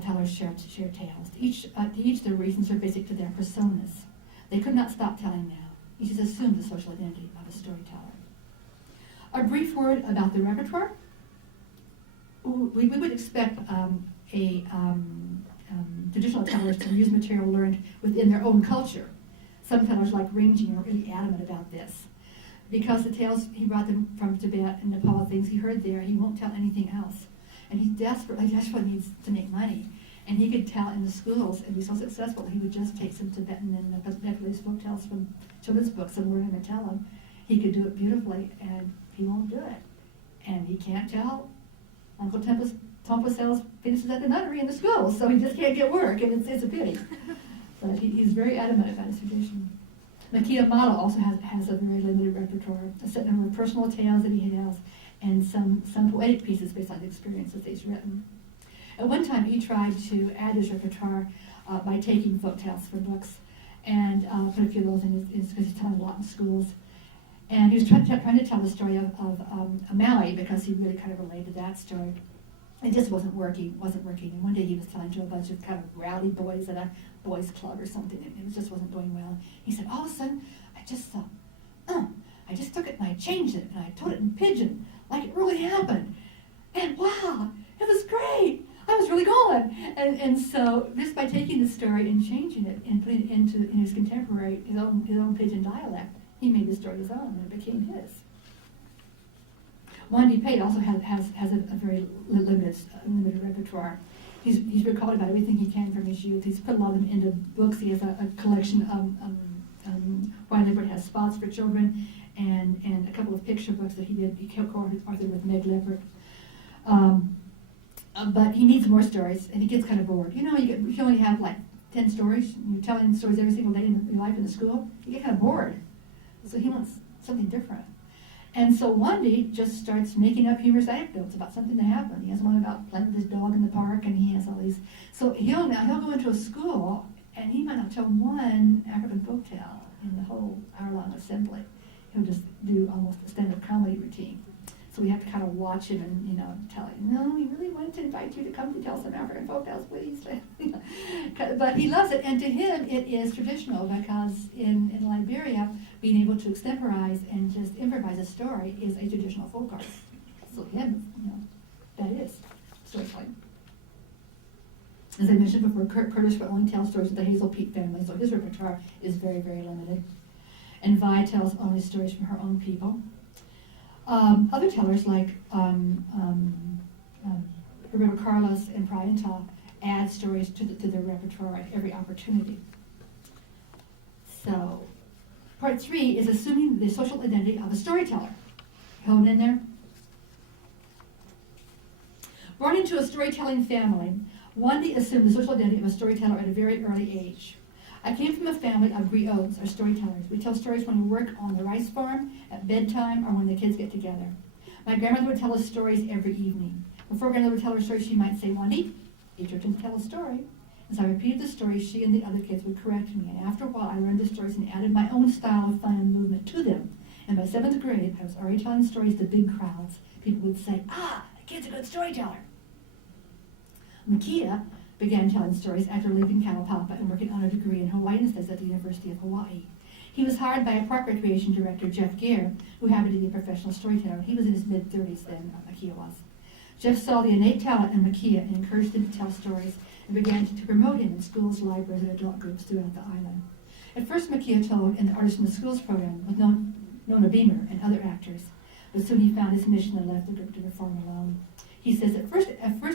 tellers share tales. To each their reasons are basic to their personas. They could not stop telling now. Each has assumed the social identity of a storyteller. A brief word about the repertoire. We would expect traditional tellers to use material learned within their own culture. Some tellers like Rinjing are really adamant about this. Because the tales he brought them from Tibet and Nepal, things he heard there, he won't tell anything else. And he desperately needs to make money. And he could tell in the schools and be so successful that he would just take some Tibetan and Nepalese folk tales from children's books and learn him and tell them. He could do it beautifully, and he won't do it. And he can't tell. Uncle Tompa sells finishes at the nunnery in the school, so he just can't get work, and it's a pity. But he's very adamant about his tradition. Makia Malo also has a very limited repertoire, a set number of personal tales that he tells, and some poetic pieces based on the experiences that he's written. At one time, he tried to add his repertoire by taking folk tales from books and put a few of those in his because he's telling a lot in schools. And he was trying to tell the story of Maui because he really kind of related to that story. It just wasn't working. And one day he was telling to a bunch of kind of rowdy boys at a boys' club or something, and it just wasn't going well. He said, all of a sudden, I just took it and I changed it, and I told it in pidgin, like it really happened. And wow, it was great. I was really going. And so just by taking the story and changing it and putting it in his contemporary, his own pidgin dialect, he made the story his own, and it became his. Won-Ldy Paye also has a very limited repertoire. He's recalled about everything he can from his youth. He's put a lot of them into books. He has a collection of Hawaiian Leopard has spots for children, and a couple of picture books that he did. He co-authored with Meg Leopard. But he needs more stories, and he gets kind of bored. You know, you only have like 10 stories, and you're telling stories every single day in your life in the school. You get kind of bored. So he wants something different. And so Won-Ldy just starts making up humorous anecdotes about something that happened. He has one about playing with his dog in the park, and he has all these. So he'll go into a school, and he might not tell one African folktale in the whole hour-long assembly. He'll just do almost a stand-up comedy routine. So we have to kind of watch him and, tell him, no, we really wanted to invite you to come to tell some African folktales, please. But he loves it, and to him it is traditional because in Liberia, being able to extemporize and just improvise a story is a traditional folk art. So him, that is storytelling. As I mentioned before, Curtis would only tell stories of the Hazel Peak family, so his repertoire is very, very limited. And Vi tells only stories from her own people. Other tellers like Roberto Carlos and Pra Inta add stories to their repertoire at every opportunity. So, part 3 is assuming the social identity of a storyteller. Hold in there. Born into a storytelling family, Won-Ldy assumed the social identity of a storyteller at a very early age. I came from a family of griots, or storytellers. We tell stories when we work on the rice farm, at bedtime, or when the kids get together. My grandmother would tell us stories every evening. Before grandmother would tell her story, she might say, Won-Ldy, it's your turn to tell a story. As I repeated the story, she and the other kids would correct me, and after a while I learned the stories and added my own style of fun and movement to them. And by 7th grade, I was already telling stories to big crowds. People would say, the kid's a good storyteller. Makia began telling stories after leaving Kalaupapa and working on a degree in Hawaiian Studies at the University of Hawaii. He was hired by a park recreation director, Jeff Gare, who happened to be a professional storyteller. He was in his mid-30s then, Makia was. Jeff saw the innate talent in Makia and encouraged him to tell stories and began to promote him in schools, libraries, and adult groups throughout the island. At first, Makia told in the Artists in the Schools program with Nona Beamer and other actors, but soon he found his mission and left the group to perform alone. He says, at first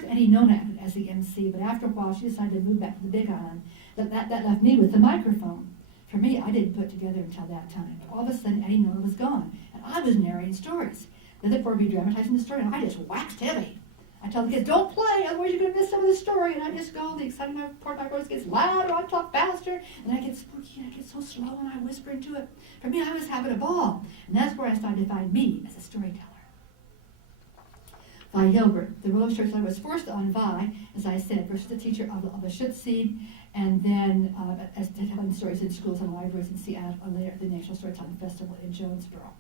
Eddie Nona acted as the MC, but after a while she decided to move back to the Big Island. That left me with the microphone. For me, I didn't put together until that time. But all of a sudden, Eddie Nona was gone, and I was narrating stories. The other four would be dramatizing the story, and I just waxed heavy. I tell the kids, don't play, otherwise you're going to miss some of the story. And I just go, the exciting part of my voice gets louder, I talk faster, and I get spooky, and I get so slow, and I whisper into it. For me, I was having a ball. And that's where I started to find me as a storyteller. Vi Hilbert, the role of storyteller was forced on Vi, as I said, first the teacher of the Schutzseed, and then as telling stories in schools and libraries in Seattle, and later at the National Storytelling Festival in Jonesboro.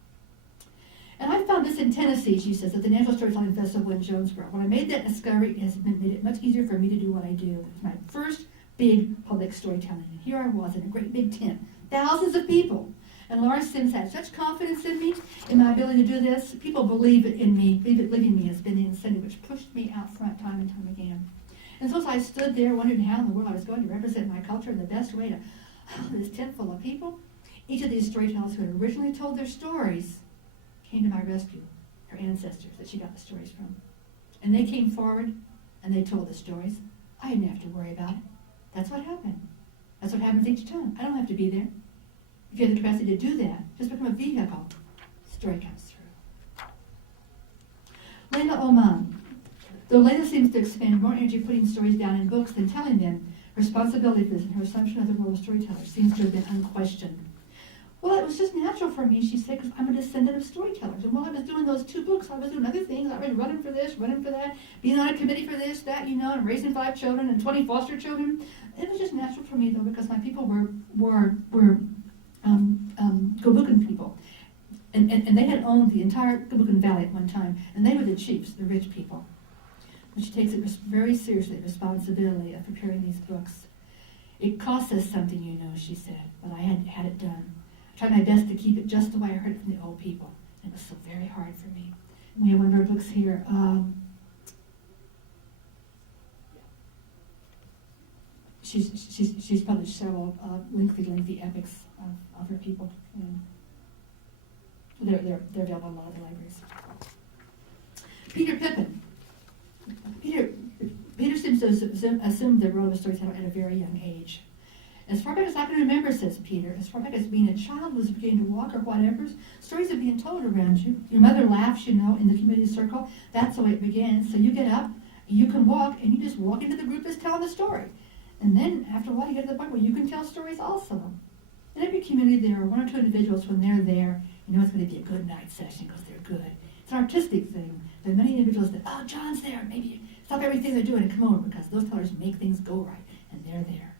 And I found this in Tennessee, she says, at the National Storytelling Festival in Jonesboro. When I made that discovery, it has made it much easier for me to do what I do. It was my first big public storytelling. And here I was in a great big tent, thousands of people. And Laura Sims had such confidence in me, in my ability to do this. People believe it in me, believe in me has been the incentive which pushed me out front time and time again. And so as I stood there wondering how in the world I was going to represent my culture in the best way to this tent full of people, each of these storytellers who had originally told their stories came to my rescue, her ancestors that she got the stories from. And they came forward and they told the stories. I didn't have to worry about it. That's what happened. That's what happens each time. I don't have to be there. If you have the capacity to do that, just become a vehicle. Story comes through. Lela Oman. Though Lela seems to expend more energy putting stories down in books than telling them, her responsibility for this and her assumption of the role of storyteller seems to have been unquestioned. Well, it was just natural for me, she said, because I'm a descendant of storytellers. And while I was doing those 2 books, I was doing other things. I was running for this, running for that, being on a committee for this, that, and raising 5 children and 20 foster children. It was just natural for me, though, because my people were Gobukan people. And they had owned the entire Gobukan Valley at one time, and they were the chiefs, the rich people. But she takes it very seriously, the responsibility of preparing these books. It cost us something, she said, but I had it done. I tried my best to keep it just the way I heard it from the old people. It was so very hard for me. And we have one of her books here. She's published several lengthy epics of her people. And they're available in a lot of the libraries. Peter Pippin. Peter seems to assume the role of a storyteller at a very young age. As far back as I can remember, says Peter, as far back as being a child who was beginning to walk or whatever, stories are being told around you. Your mother laughs, in the community circle. That's the way it begins. So you get up, you can walk, and you just walk into the group that's telling the story. And then after a while, you get to the point where you can tell stories also. In every community, there are 1 or 2 individuals when they're there. It's going to be a good night session because they're good. It's an artistic thing. There are many individuals that, John's there. Maybe stop everything they're doing and come over because those tellers make things go right, and they're there.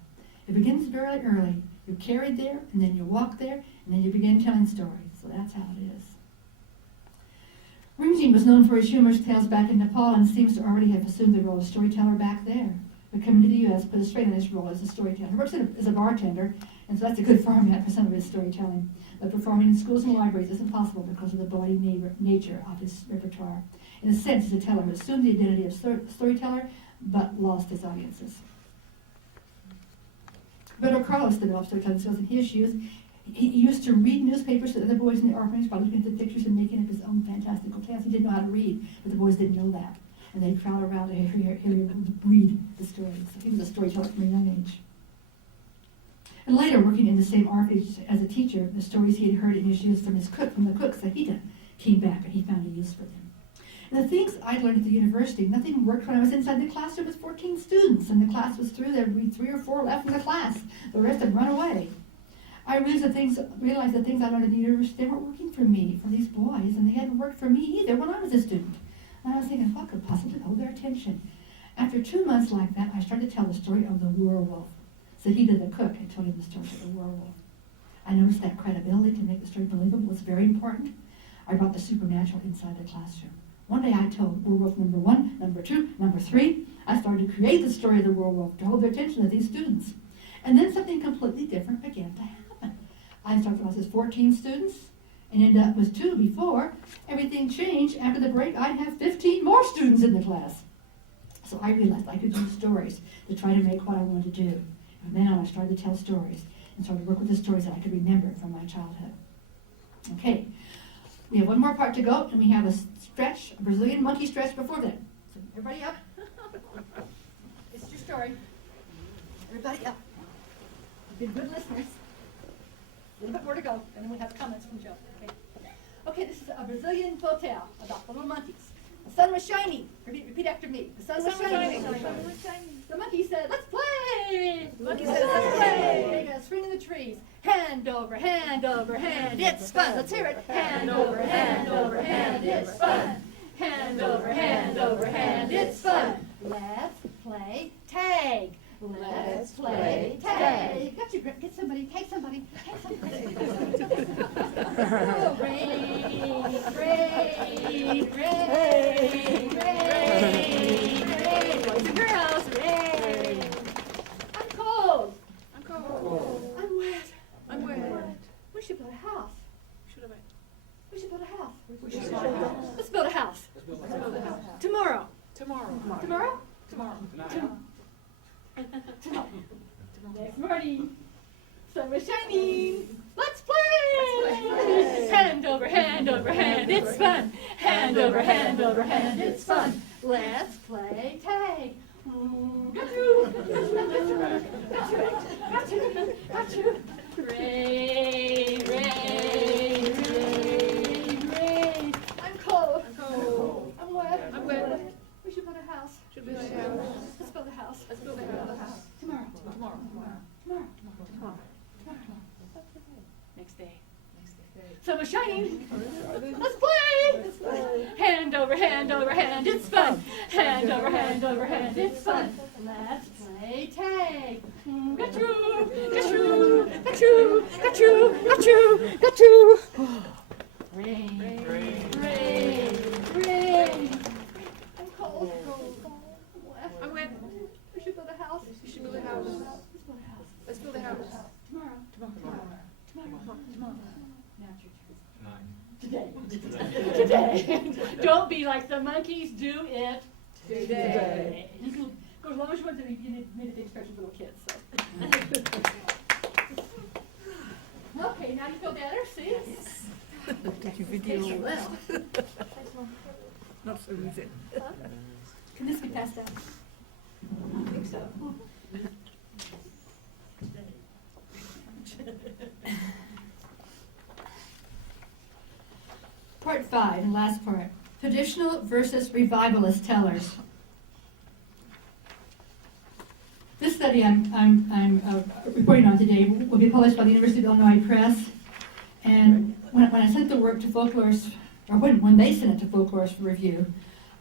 It begins very early. You're carried there, and then you walk there, and then you begin telling stories. So that's how it is. Rinjing was known for his humorous tales back in Nepal and seems to already have assumed the role of storyteller back there. But coming to the U.S. put us straight on his role as a storyteller. He works as a bartender, and so that's a good format for some of his storytelling. But performing in schools and libraries isn't possible because of the bloody nature of his repertoire. In a sense, he's a teller who assumed the identity of storyteller, but lost his audiences. Roberto Carlos developed storytelling skills in his shoes. He used to read newspapers to other boys in the orphanage by looking at the pictures and making up his own fantastical tales. He didn't know how to read, but the boys didn't know that. And they'd crowd around to hear him read the stories. So he was a storyteller from a young age. And later, working in the same orphanage as a teacher, the stories he had heard in his youth from the cook, Sahita, came back and he found a use for them. And the things I learned at the university, nothing worked when I was inside the classroom with 14 students, and the class was through. There would be 3 or 4 left in the class. The rest had run away. I realized the things I learned at the university, they weren't working for me, for these boys, and they hadn't worked for me either when I was a student. And I was thinking, what could possibly hold their attention? After 2 months like that, I started to tell the story of the werewolf. Sahita, the cook, had told him the story of the werewolf. I noticed that credibility to make the story believable was very important. I brought the supernatural inside the classroom. One day I told werewolf number 1, number 2, number 3. I started to create the story of the werewolf to hold the attention of these students. And then something completely different began to happen. I started with 14 students and ended up with 2 before. Everything changed. After the break, I'd have 15 more students in the class. So I realized I could use stories to try to make what I wanted to do. From then on, I started to tell stories. And so I would work with the stories that I could remember from my childhood. Okay, we have one more part to go, and we have a stretch, a Brazilian monkey stretch before that. So everybody up. It's your story. Everybody up. You've been good listeners. A little bit more to go, and then we have comments from Joe. Okay, this is a Brazilian folk tale about the little monkeys. The sun was shining. Repeat after me. The sun was shining. The monkey said, "Let's play." The monkey said, "Let's play." They got a swing in the trees. Hand over hand, it's fun. Let's hear it. Hand over hand, it's fun. Hand over hand, it's fun. Let's play tag. Let's play tag. Got you, get somebody, take somebody, take somebody. Oh, rain, rain, rain, rain, rain. Boys and girls, rain. I'm cold. I'm cold. I'm wet. I'm wet. We should build a house. Should have We should build a house. We should build a house. Let's build a house. Let's build a house. Tomorrow. Tomorrow. Tomorrow? Tomorrow. Tomorrow. Next morning. Sun was shining. Let's play. Hand over hand, it's fun. Hand over hand, it's fun. Let's play tag. Got you. Got you. Rain, rain, rain, rain. I'm cold. I'm cold. I'm wet. I'm wet. We should build a house. Should build a house. Let's build a house. Let's build a house. Tomorrow. Tomorrow. Tomorrow. Next day. Sun was shining. Let's play. Hand over hand, it's fun. Hand over hand, it's fun. Let's play tag. Got you. Rain, rain. I'm cold. I'm wet. We should build a house. We should build a house. Let's build a house. Let's build a house. Tomorrow. Tomorrow. Now it's your turn. 9. Today. Don't be like the monkeys. Do it Today. You can go as long as you want to. You made a big stretch with little kids. So. Okay, now you feel better. See? Did you video? Well. Not so easy. Can this be passed out? I think so. Part 5, and last part. Traditional versus revivalist tellers. This study I'm reporting on today will be published by the University of Illinois Press. And when I sent the work to Folklores, or when they sent it to Folklores for review,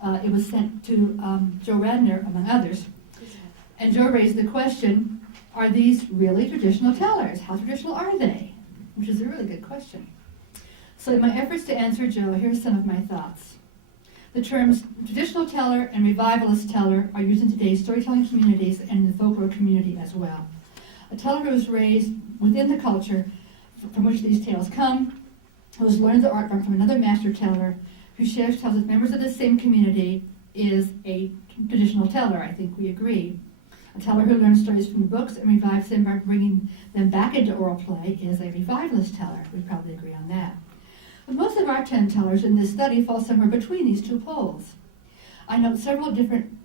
it was sent to Joe Radner, among others. And Joe raised the question, are these really traditional tellers? How traditional are they? Which is a really good question. So in my efforts to answer Joe, here's some of my thoughts. The terms traditional teller and revivalist teller are used in today's storytelling communities and in the folklore community as well. A teller who is raised within the culture from which these tales come, who has learned the art form from another master teller, who shares tales with members of the same community, is a traditional teller. I think we agree. A teller who learns stories from the books and revives them by bringing them back into oral play is a revivalist teller. We probably agree on that. But most of our 10 tellers in this study fall somewhere between these two poles. I note several different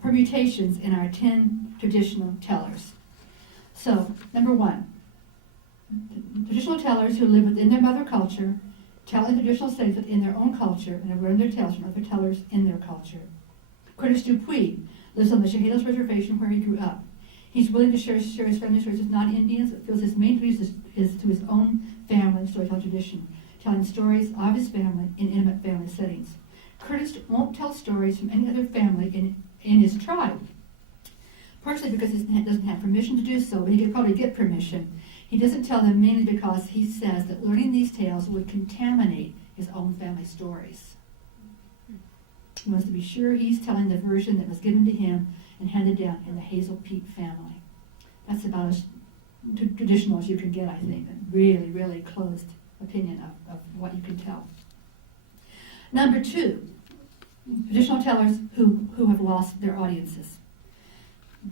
permutations in our 10 traditional tellers. So, number 1, traditional tellers who live within their mother culture, tell in traditional settings within their own culture, and have learned their tales from other tellers in their culture. Curtis DuPuis lives on the Chehalis Reservation where he grew up. He's willing to share his family stories with non-Indians, but feels his main duty is to his own family and storytelling tradition, telling stories of his family in intimate family settings. Curtis won't tell stories from any other family in his tribe, partially because he doesn't have permission to do so, but he could probably get permission. He doesn't tell them mainly because he says that learning these tales would contaminate his own family stories. He wants to be sure he's telling the version that was given to him and handed down in the Hazel Peak family. That's about as traditional as you can get, I think. A really, really closed opinion of what you can tell. Number 2, traditional tellers who have lost their audiences.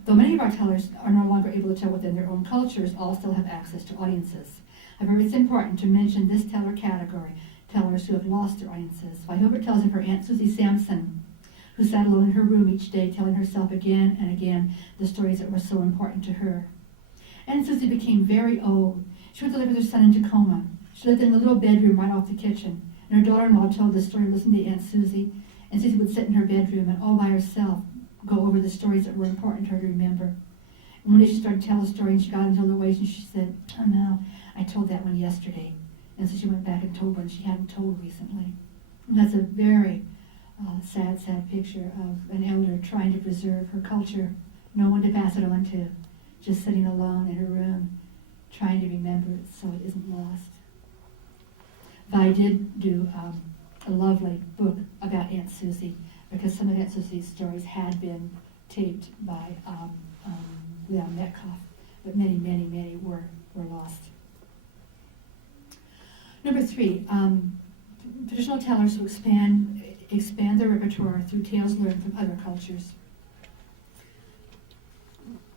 Though many of our tellers are no longer able to tell within their own cultures, all still have access to audiences. However, it's important to mention this teller category, tellers who have lost their audiences. Vi Hilbert tells of her Aunt Susie Sampson, who sat alone in her room each day telling herself again and again the stories that were so important to her. Aunt Susie became very old. She went to live with her son in Tacoma. She lived in a little bedroom right off the kitchen, and her daughter-in-law told the story, listened to Aunt Susie, and Susie would sit in her bedroom and all by herself go over the stories that were important to her to remember. And one day she started to tell a story, and she got into the ways, and she said, "Oh no, I told that one yesterday." And so she went back and told one she hadn't told recently. And that's a very sad picture of an elder trying to preserve her culture, no one to pass it on to, just sitting alone in her room, trying to remember it so it isn't lost. Vi did do a lovely book about Aunt Susie, because some of Aunt Susie's stories had been taped by Leon Metcalf, but many, many, many were lost. Number 3, traditional tellers who expand their repertoire through tales learned from other cultures.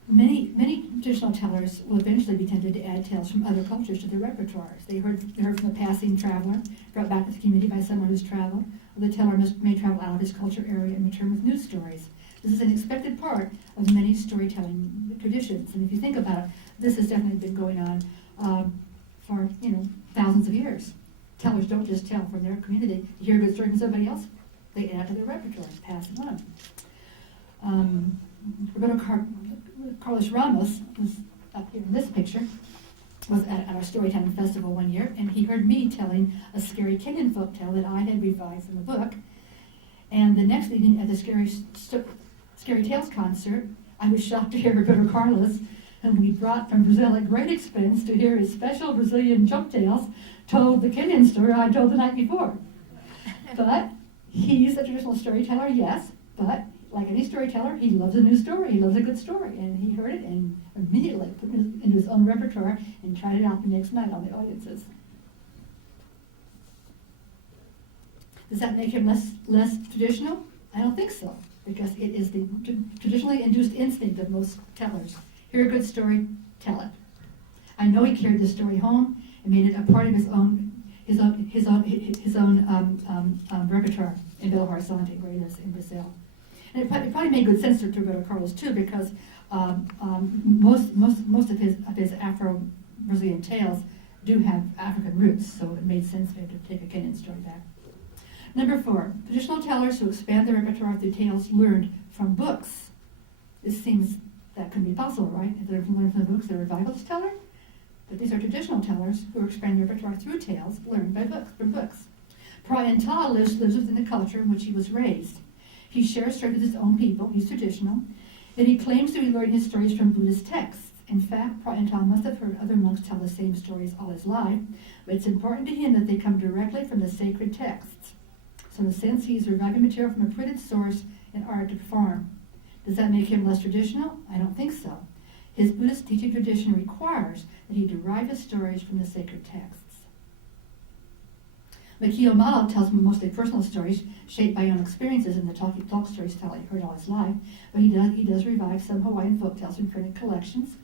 Many traditional tellers will eventually be tempted to add tales from other cultures to their repertoires. They heard from a passing traveler, brought back to the community by someone who's traveled, or the teller may travel out of his culture area and return with new stories. This is an expected part of many storytelling traditions, and if you think about it, this has definitely been going on for thousands of years. Tellers don't just tell from their community. You hear a good story from somebody else, they add to their repertoire, pass it on. Roberto Carlos Ramos was up here in this picture, was at our storytelling festival one year, and he heard me telling a scary Kenyan folktale that I had revised from the book. And the next evening at the Scary Tales concert, I was shocked to hear Roberto Carlos, whom we brought from Brazil at great expense to hear his special Brazilian joke tales, told the Kenyan story I told the night before. But he's a traditional storyteller, yes, but like any storyteller, he loves a new story. He loves a good story. And he heard it and immediately put it into his own repertoire and tried it out the next night on the audiences. Does that make him less traditional? I don't think so, because it is the traditionally induced instinct of most tellers. Hear a good story, tell it. I know he carried the story home and made it a part of his own repertoire in Belo Horizonte, where he lives in Brazil. And it probably made good sense to Roberto Carlos too, because most of his Afro-Brazilian tales do have African roots, so it made sense for him to take a Kenyan story back. Number 4, traditional tellers who expand their repertoire through tales learned from books. This seems that could be possible, right? If they're learned from the books, they're a revivalist teller. But these are traditional tellers who expand their repertoire through tales learned from books. Pra Inta lives within the culture in which he was raised. He shares stories with his own people, he's traditional, and he claims to be learning his stories from Buddhist texts. In fact, Pra Inta must have heard other monks tell the same stories all his life, but it's important to him that they come directly from the sacred texts. So in a sense, he's reviving material from a printed source in order to perform. Does that make him less traditional? I don't think so. His Buddhist teaching tradition requires that he derive his stories from the sacred texts. Makia Malo tells mostly personal stories shaped by own experiences in the talk stories he heard all his life, but he does revive some Hawaiian folktales from printed collections.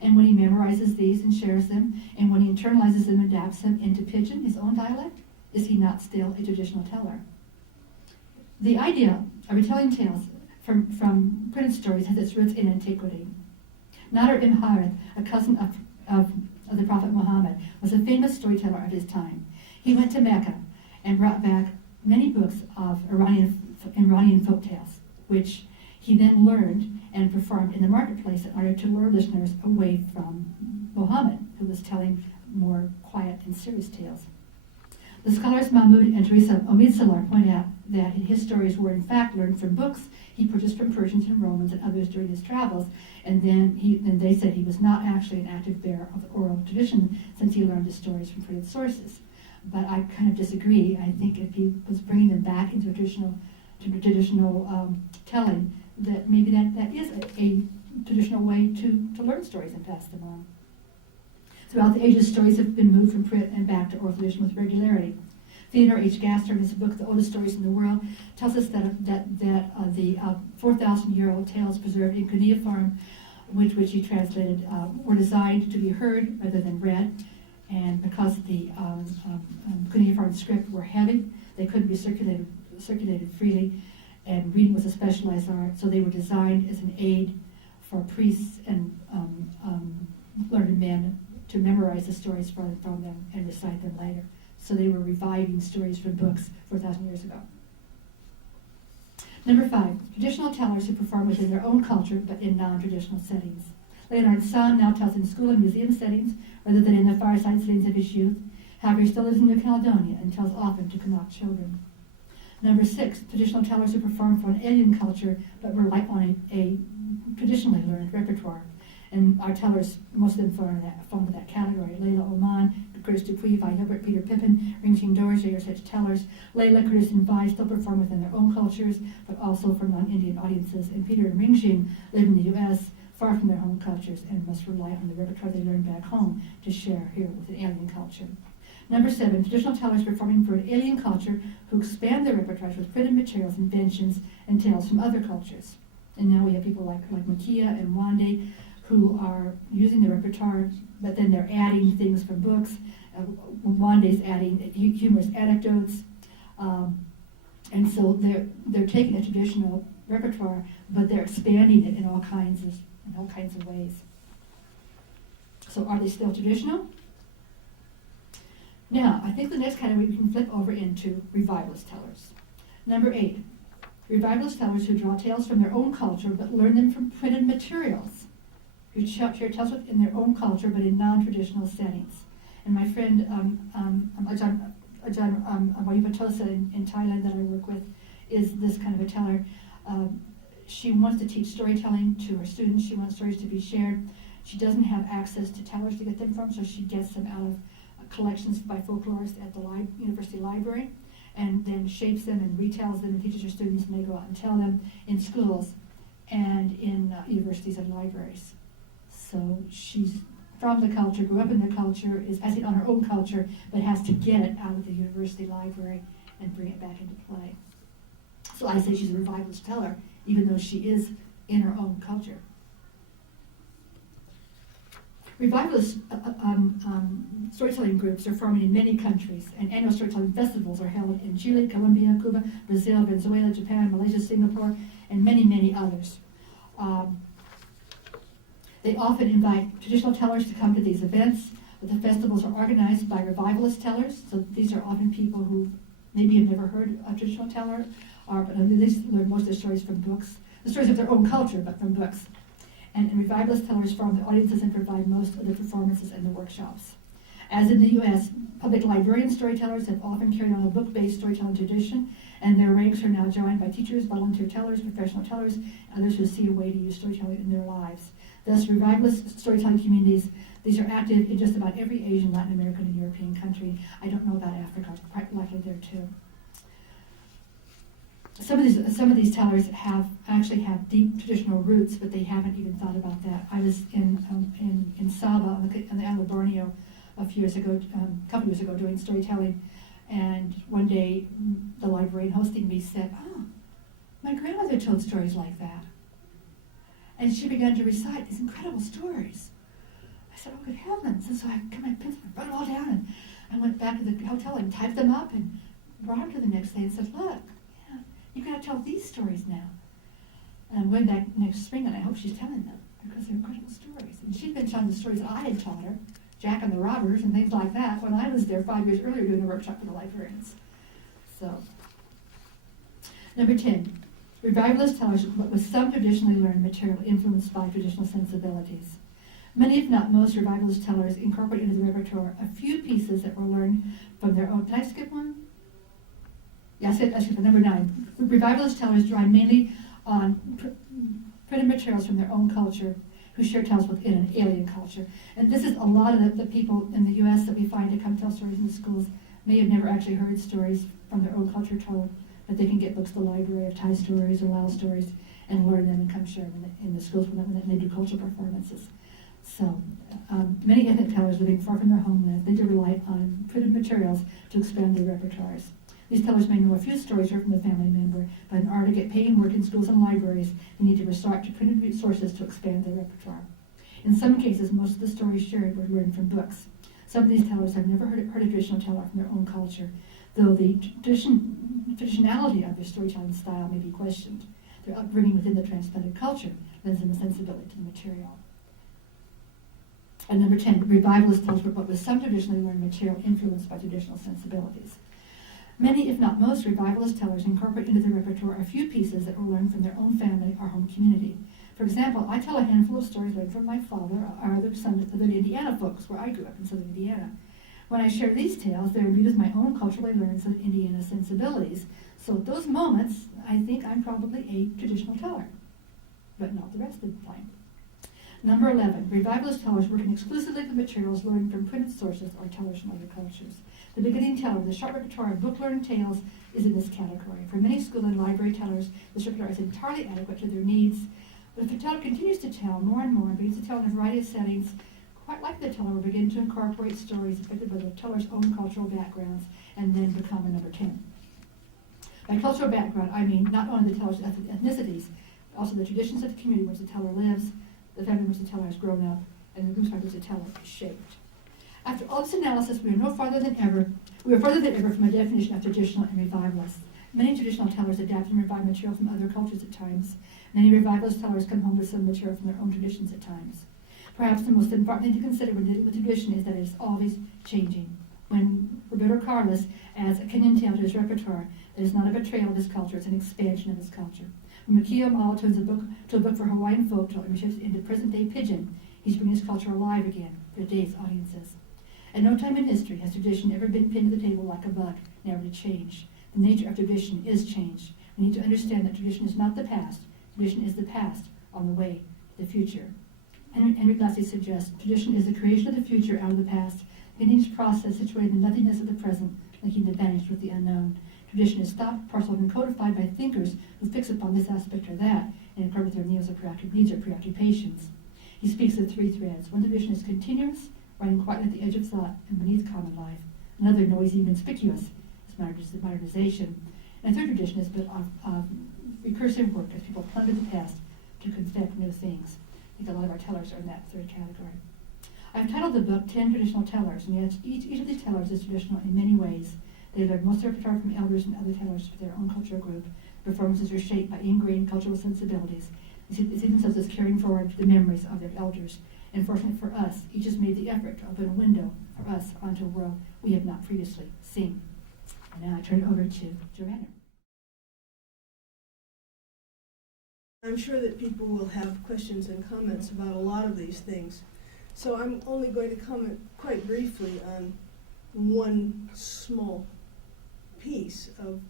And when he memorizes these and shares them, and when he internalizes them and adapts them into Pidgin, his own dialect, is he not still a traditional teller? The idea of retelling tales from printed stories has its roots in antiquity. Nader Imharith, a cousin of the Prophet Muhammad, was a famous storyteller of his time. He went to Mecca and brought back many books of Iranian folk tales, which he then learned and performed in the marketplace in order to lure listeners away from Muhammad, who was telling more quiet and serious tales. The scholars Mahmoud and Teresa Omid-Salar point out that his stories were in fact learned from books he purchased from Persians and Romans and others during his travels, and then they said he was not actually an active bearer of the oral tradition since he learned his stories from printed sources. But I kind of disagree. I think if he was bringing them back into traditional telling, that maybe that is a traditional way to learn stories and pass them on. Throughout the ages, stories have been moved from print and back to oral tradition with regularity. Theodore H. Gaster, in his book, The Oldest Stories in the World, tells us that the 4,000-year-old tales preserved in cuneiform, which he translated, were designed to be heard rather than read. And because the cuneiform script were heavy, they couldn't be circulated freely, and reading was a specialized art, so they were designed as an aid for priests and learned men to memorize the stories from them and recite them later. So they were reviving stories from books 4,000 years ago. Number 5, traditional tellers who perform within their own culture but in non-traditional settings. Leonard Sam now tells in school and museum settings rather than in the fireside settings of his youth. However, he still lives in New Caledonia and tells often to Kanak children. Number 6, traditional tellers who perform for an alien culture but rely on a traditionally learned repertoire. And our tellers, most of them fall into that category. Lela Oman, Curtis DuPuis, Vi Hilbert, Peter Pippin, Rinjing Dorje are such tellers. Lela, Curtis, and Vi still perform within their own cultures, but also for non-Indian audiences. And Peter and Rinjing live in the U.S., far from their home cultures, and must rely on the repertoire they learned back home to share here with an alien culture. Number 7, traditional tellers performing for an alien culture who expand their repertoires with printed materials, inventions, and tales from other cultures. And now we have people like Makia and Won-Ldy who are using the repertoire, but then they're adding things from books. Won-Ldy's adding humorous anecdotes, and so they're taking a traditional repertoire, but they're expanding it in all kinds of ways. So, are they still traditional? Now, I think the next category we can flip over into revivalist tellers. Number 8, revivalist tellers who draw tales from their own culture but learn them from printed materials, who share tales in their own culture but in non-traditional settings. And my friend Ajahn Wayupatosa in Thailand that I work with is this kind of a teller. She wants to teach storytelling to her students. She wants stories to be shared. She doesn't have access to tellers to get them from, so she gets them out of collections by folklorists at the university library, and then shapes them and retells them and teaches her students, and they go out and tell them in schools and in universities and libraries. So she's from the culture, grew up in the culture, is has it on her own culture, but has to get it out of the university library and bring it back into play. So I say she's a revivalist teller, even though she is in her own culture. Revivalist storytelling groups are forming in many countries, and annual storytelling festivals are held in Chile, Colombia, Cuba, Brazil, Venezuela, Japan, Malaysia, Singapore, and many, many others. They often invite traditional tellers to come to these events, but the festivals are organized by revivalist tellers, so these are often people who maybe have never heard a traditional teller, but at least learn most of their stories from books, the stories of their own culture, but from books. And revivalist tellers form the audiences and provide most of the performances and the workshops. As in the U.S., public librarian storytellers have often carried on a book-based storytelling tradition, and their ranks are now joined by teachers, volunteer tellers, professional tellers, and others who see a way to use storytelling in their lives. Thus, revivalist storytelling communities, these are active in just about every Asian, Latin American, and European country. I don't know about Africa, quite likely there too. Some of these tellers actually have deep traditional roots, but they haven't even thought about that. I was in Sabah on the island of Borneo a couple years ago, doing storytelling, and one day the librarian hosting me said, "Oh, my grandmother told stories like that," and she began to recite these incredible stories. I said, "Oh, good heavens!" And so I got my pencil and wrote it all down, and I went back to the hotel and typed them up and brought them to the next day and said, "Look, you've got to tell these stories now." And I'm going back next spring, and I hope she's telling them, because they're incredible stories. And she'd been telling the stories that I had taught her, Jack and the Robbers and things like that, when I was there 5 years earlier doing a workshop for the librarians. So, number 10, revivalist tellers, but with some traditionally learned material influenced by traditional sensibilities. Many, if not most, revivalist tellers incorporate into the repertoire a few pieces that were learned from their own. Did I skip one? Yeah, I skipped number 9. Revivalist tellers rely mainly on printed materials from their own culture who share tales within an alien culture. And this is a lot of the people in the U.S. that we find to come tell stories in the schools may have never actually heard stories from their own culture told, but they can get books to the library of Thai stories or Lao stories and learn them and come share them in the schools when they do cultural performances. So, many ethnic tellers living far from their homeland need to rely on printed materials to expand their repertoires. These tellers may know a few stories heard from a family member, but in order to get paying work in schools and libraries, they need to resort to printed resources to expand their repertoire. In some cases, most of the stories shared were learned from books. Some of these tellers have never heard a traditional teller from their own culture, though the traditionality of their storytelling style may be questioned. Their upbringing within the transplanted culture lends them a sensibility to the material. And number 10, revivalist tellers were but with some traditionally learned material influenced by traditional sensibilities. Many, if not most, revivalist tellers incorporate into their repertoire a few pieces that were learned from their own family or home community. For example, I tell a handful of stories learned from my father or other Southern Indiana folks, where I grew up in Southern Indiana. When I share these tales, they're viewed as my own culturally learned Southern Indiana sensibilities. So at those moments, I think I'm probably a traditional teller, but not the rest of the time. Number 11, revivalist tellers working exclusively with materials learned from printed sources or tellers from other cultures. The beginning teller with a short repertoire of book-learned tales is in this category. For many school and library tellers, this repertoire is entirely adequate to their needs. But if the teller continues to tell more and more and begins to tell in a variety of settings, quite like the teller will begin to incorporate stories affected by the teller's own cultural backgrounds and then become a number 10. By cultural background, I mean not only the teller's ethnicities, but also the traditions of the community in which the teller lives, the family in which the teller has grown up, and the groups by which the teller is shaped. After all this analysis, we are farther than ever from a definition of traditional and revivalist. Many traditional tellers adapt and revive material from other cultures at times. Many revivalist tellers come home with some material from their own traditions at times. Perhaps the most important thing to consider when dealing with tradition is that it is always changing. When Roberto Carlos adds a Kenyan tale to his repertoire, it is not a betrayal of his culture, it's an expansion of his culture. When Makia Malo turns a book to a book for Hawaiian folklore and shifts into present-day pidgin, he's bringing his culture alive again for today's audiences. At no time in history has tradition ever been pinned to the table like a bug, never to change. The nature of tradition is change. We need to understand that tradition is not the past. Tradition is the past on the way to the future. Henry Glassy suggests tradition is the creation of the future out of the past, a continuous process situated in the nothingness of the present, linking the vanished with the unknown. Tradition is thought, parceled, and codified by thinkers who fix upon this aspect or that and incorporate their needs or preoccupations. He speaks of three threads. One tradition is continuous, running quietly at the edge of thought and beneath common life. Another, noisy and conspicuous, is modernization. And a third tradition is built of recursive work as people plunder the past to confect new things. I think a lot of our tellers are in that third category. I've titled the book 10 Traditional Tellers, and yet each of these tellers is traditional in many ways. They learn most of their repertoire from elders and other tellers for their own cultural group. Performances are shaped by ingrained cultural sensibilities. They see themselves as carrying forward the memories of their elders. And fortunately for us, each has made the effort to open a window for us onto a world we have not previously seen. And now I turn it over to Joanna. I'm sure that people will have questions and comments about a lot of these things. So I'm only going to comment quite briefly on one small piece of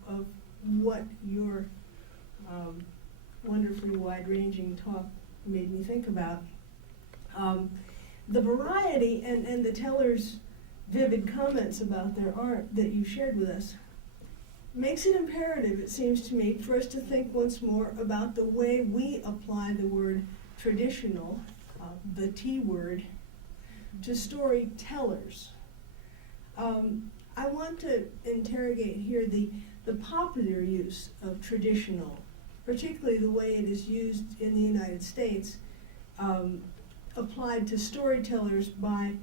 what your wonderfully wide-ranging talk made me think about. The variety and the teller's vivid comments about their art that you shared with us makes it imperative, it seems to me, for us to think once more about the way we apply the word traditional, the T word, to storytellers. I want to interrogate here the popular use of traditional, particularly the way it is used in the United States, applied to storytellers by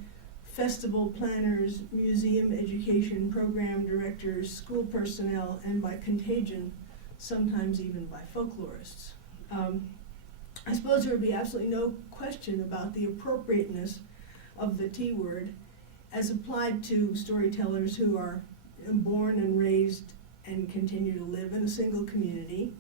festival planners, museum education program directors, school personnel, and by contagion, sometimes even by folklorists. I suppose there would be absolutely no question about the appropriateness of the T word as applied to storytellers who are born and raised and continue to live in a single community,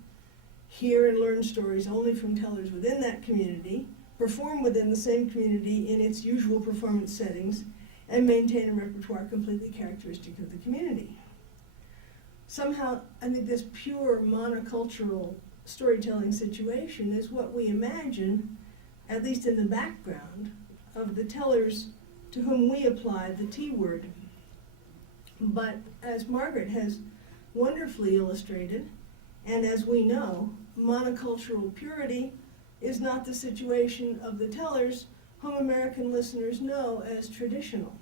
hear and learn stories only from tellers within that community, perform within the same community in its usual performance settings, and maintain a repertoire completely characteristic of the community. Somehow, I think this pure monocultural storytelling situation is what we imagine, at least in the background, of the tellers to whom we apply the T word. But as Margaret has wonderfully illustrated, and as we know, monocultural purity is not the situation of the tellers whom American listeners know as traditional.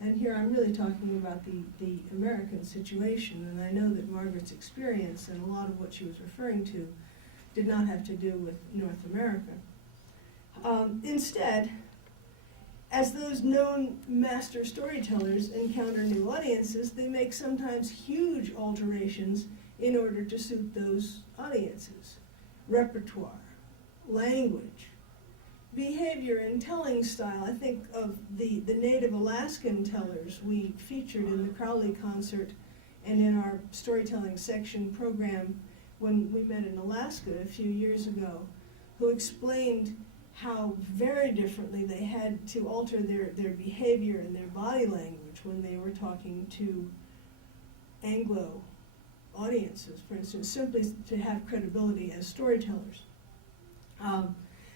And here I'm really talking about the American situation, and I know that Margaret's experience and a lot of what she was referring to did not have to do with North America. Instead, as those known master storytellers encounter new audiences, they make sometimes huge alterations in order to suit those audiences. Repertoire, language, behavior, and telling style. I think of the native Alaskan tellers we featured in the Crowley concert and in our storytelling section program when we met in Alaska a few years ago, who explained how very differently they had to alter their behavior and their body language when they were talking to Anglo audiences, for instance, simply to have credibility as storytellers.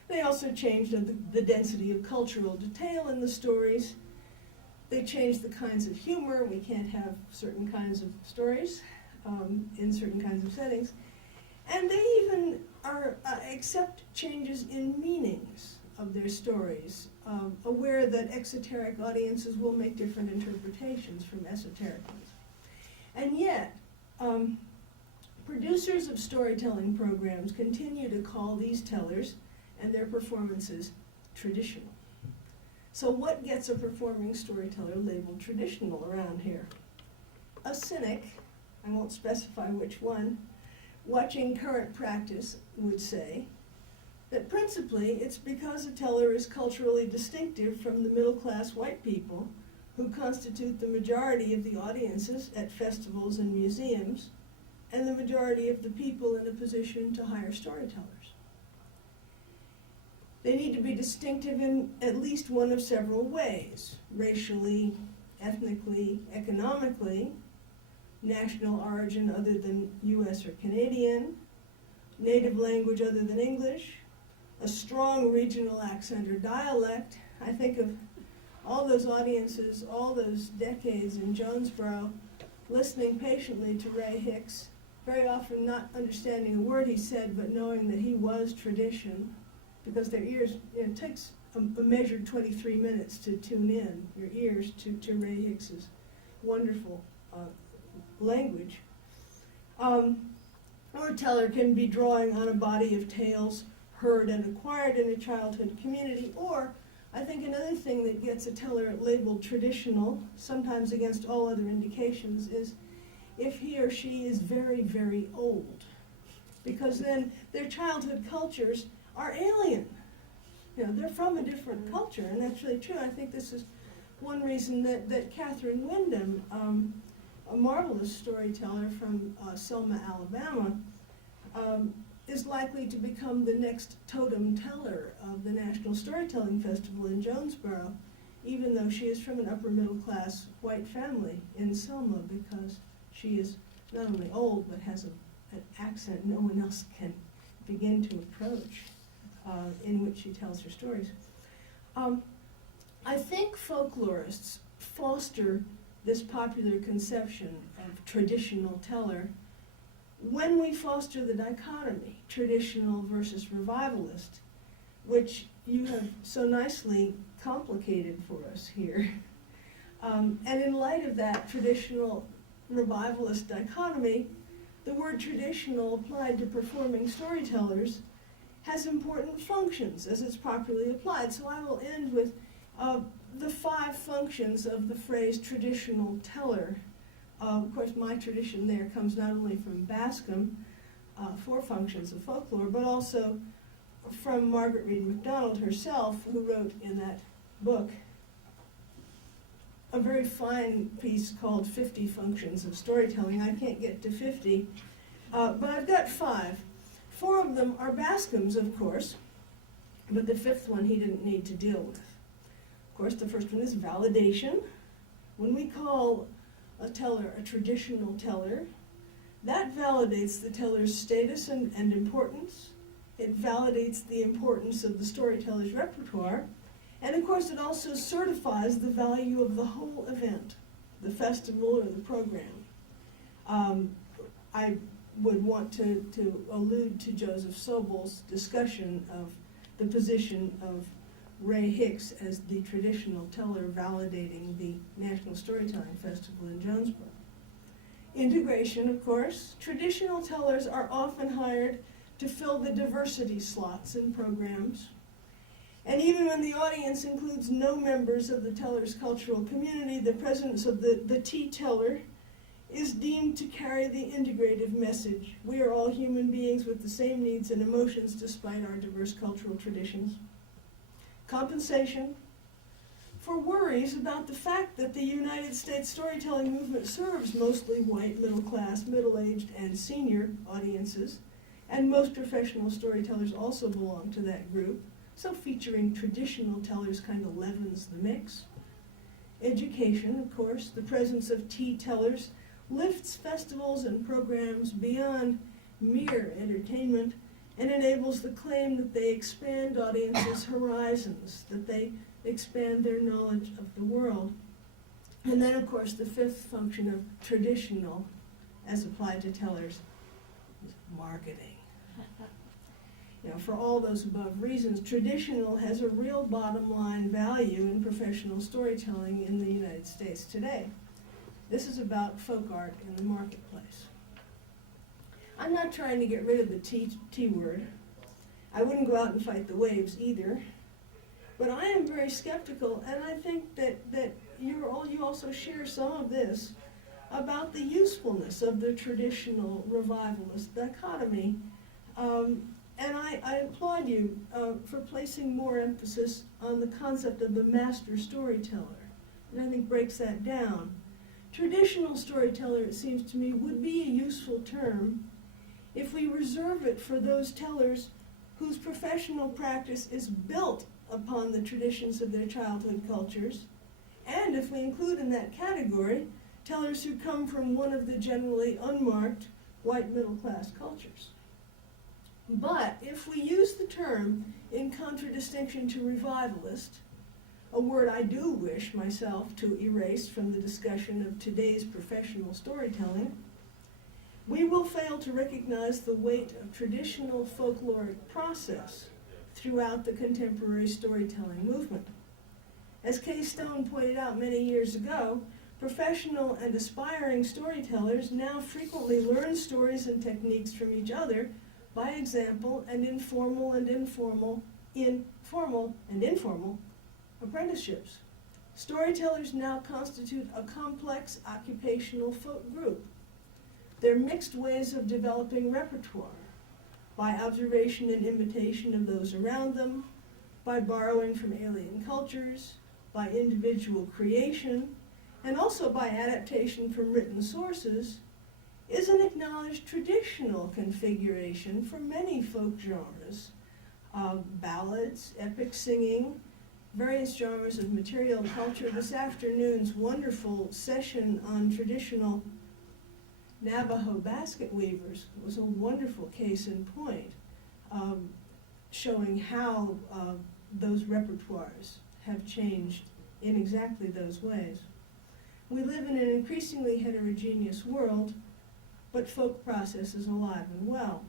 They also changed the density of cultural detail in the stories. They changed the kinds of humor. We can't have certain kinds of stories in certain kinds of settings. And they even accept changes in meanings of their stories, aware that exoteric audiences will make different interpretations from esoteric ones. And yet, producers of storytelling programs continue to call these tellers and their performances traditional. So what gets a performing storyteller labeled traditional around here? A cynic, I won't specify which one, watching current practice would say that principally it's because a teller is culturally distinctive from the middle-class white people who constitute the majority of the audiences at festivals and museums, and the majority of the people in a position to hire storytellers. They need to be distinctive in at least one of several ways: racially, ethnically, economically, national origin other than US or Canadian, native language other than English, a strong regional accent or dialect. I think of all those audiences, all those decades in Jonesboro, listening patiently to Ray Hicks, very often not understanding a word he said, but knowing that he was tradition, because their ears, it takes a measured 23 minutes to tune in your ears to Ray Hicks's wonderful language. Or a teller can be drawing on a body of tales heard and acquired in a childhood community, or I think another thing that gets a teller labeled traditional, sometimes against all other indications, is if he or she is very, very old, because then their childhood cultures are alien. You know, they're from a different culture, and that's really true. I think this is one reason that Catherine Wyndham, a marvelous storyteller from Selma, Alabama, is likely to become the next totem teller of the National Storytelling Festival in Jonesboro, even though she is from an upper middle class white family in Selma, because she is not only old, but has an accent no one else can begin to approach, in which she tells her stories. I think folklorists foster this popular conception of traditional teller when we foster the dichotomy, traditional versus revivalist, which you have so nicely complicated for us here. And in light of that traditional revivalist dichotomy, the word traditional applied to performing storytellers has important functions as it's properly applied. So I will end with the 5 functions of the phrase traditional teller. Of course, my tradition there comes not only from Bascom, 4 functions of folklore, but also from Margaret Read MacDonald herself, who wrote in that book a very fine piece called 50 Functions of Storytelling. I can't get to 50, but I've got 5. 4 of them are Bascom's, of course, but the 5th one he didn't need to deal with. Of course, the first one is validation. When we call a teller a traditional teller, that validates the teller's status and importance. It validates the importance of the storyteller's repertoire. And of course, it also certifies the value of the whole event, the festival or the program. I would want to allude to Joseph Sobel's discussion of the position of Ray Hicks as the traditional teller validating the National Storytelling Festival in Jonesboro. Integration, of course. Traditional tellers are often hired to fill the diversity slots in programs. And even when the audience includes no members of the teller's cultural community, the presence of the tea teller is deemed to carry the integrative message. We are all human beings with the same needs and emotions despite our diverse cultural traditions. Compensation for worries about the fact that the United States storytelling movement serves mostly white, middle-class, middle-aged, and senior audiences, and most professional storytellers also belong to that group, so featuring traditional tellers kind of leavens the mix. Education, of course, the presence of tea tellers lifts festivals and programs beyond mere entertainment and enables the claim that they expand audiences' horizons, that they expand their knowledge of the world. And then, of course, the fifth function of traditional, as applied to tellers, is marketing. You know, for all those above reasons, traditional has a real bottom line value in professional storytelling in the United States today. This is about folk art in the marketplace. I'm not trying to get rid of the T word. I wouldn't go out and fight the waves either. But I am very skeptical, and I think that you also share some of this about the usefulness of the traditional revivalist dichotomy. And I applaud you for placing more emphasis on the concept of the master storyteller, and I think breaks that down. Traditional storyteller, it seems to me, would be a useful term if we reserve it for those tellers whose professional practice is built upon the traditions of their childhood cultures, and if we include in that category tellers who come from one of the generally unmarked white middle-class cultures. But if we use the term in contradistinction to revivalist, a word I do wish myself to erase from the discussion of today's professional storytelling, we will fail to recognize the weight of traditional folkloric process throughout the contemporary storytelling movement. As Kay Stone pointed out many years ago, professional and aspiring storytellers now frequently learn stories and techniques from each other by example and informal apprenticeships. Storytellers now constitute a complex occupational folk group. Their mixed ways of developing repertoire, by observation and imitation of those around them, by borrowing from alien cultures, by individual creation, and also by adaptation from written sources, is an acknowledged traditional configuration for many folk genres, ballads, epic singing, various genres of material culture. This afternoon's wonderful session on traditional Navajo basket weavers was a wonderful case in point, showing how those repertoires have changed in exactly those ways. We live in an increasingly heterogeneous world, but folk process is alive and well.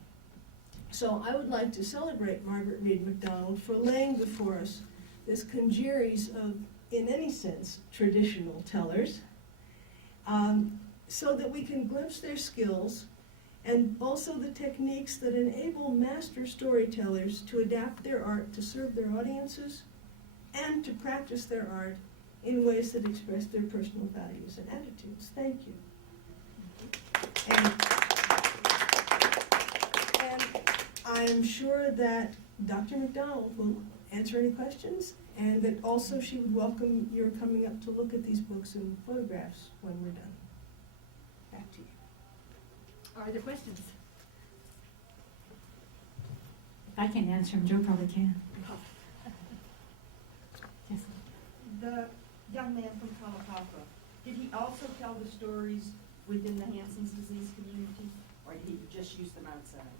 So I would like to celebrate Margaret Read MacDonald for laying before us this congeries of, in any sense, traditional tellers, so that we can glimpse their skills and also the techniques that enable master storytellers to adapt their art to serve their audiences and to practice their art in ways that express their personal values and attitudes. Thank you. And I am sure that Dr. MacDonald will answer any questions, and that also she would welcome your coming up to look at these books and photographs when we're done. Back to you. Are there questions? If I can't answer them, Joe probably can. Yes. The young man from Kalapapa, did he also tell the stories within the Hansen's disease community, or did he just use them outside?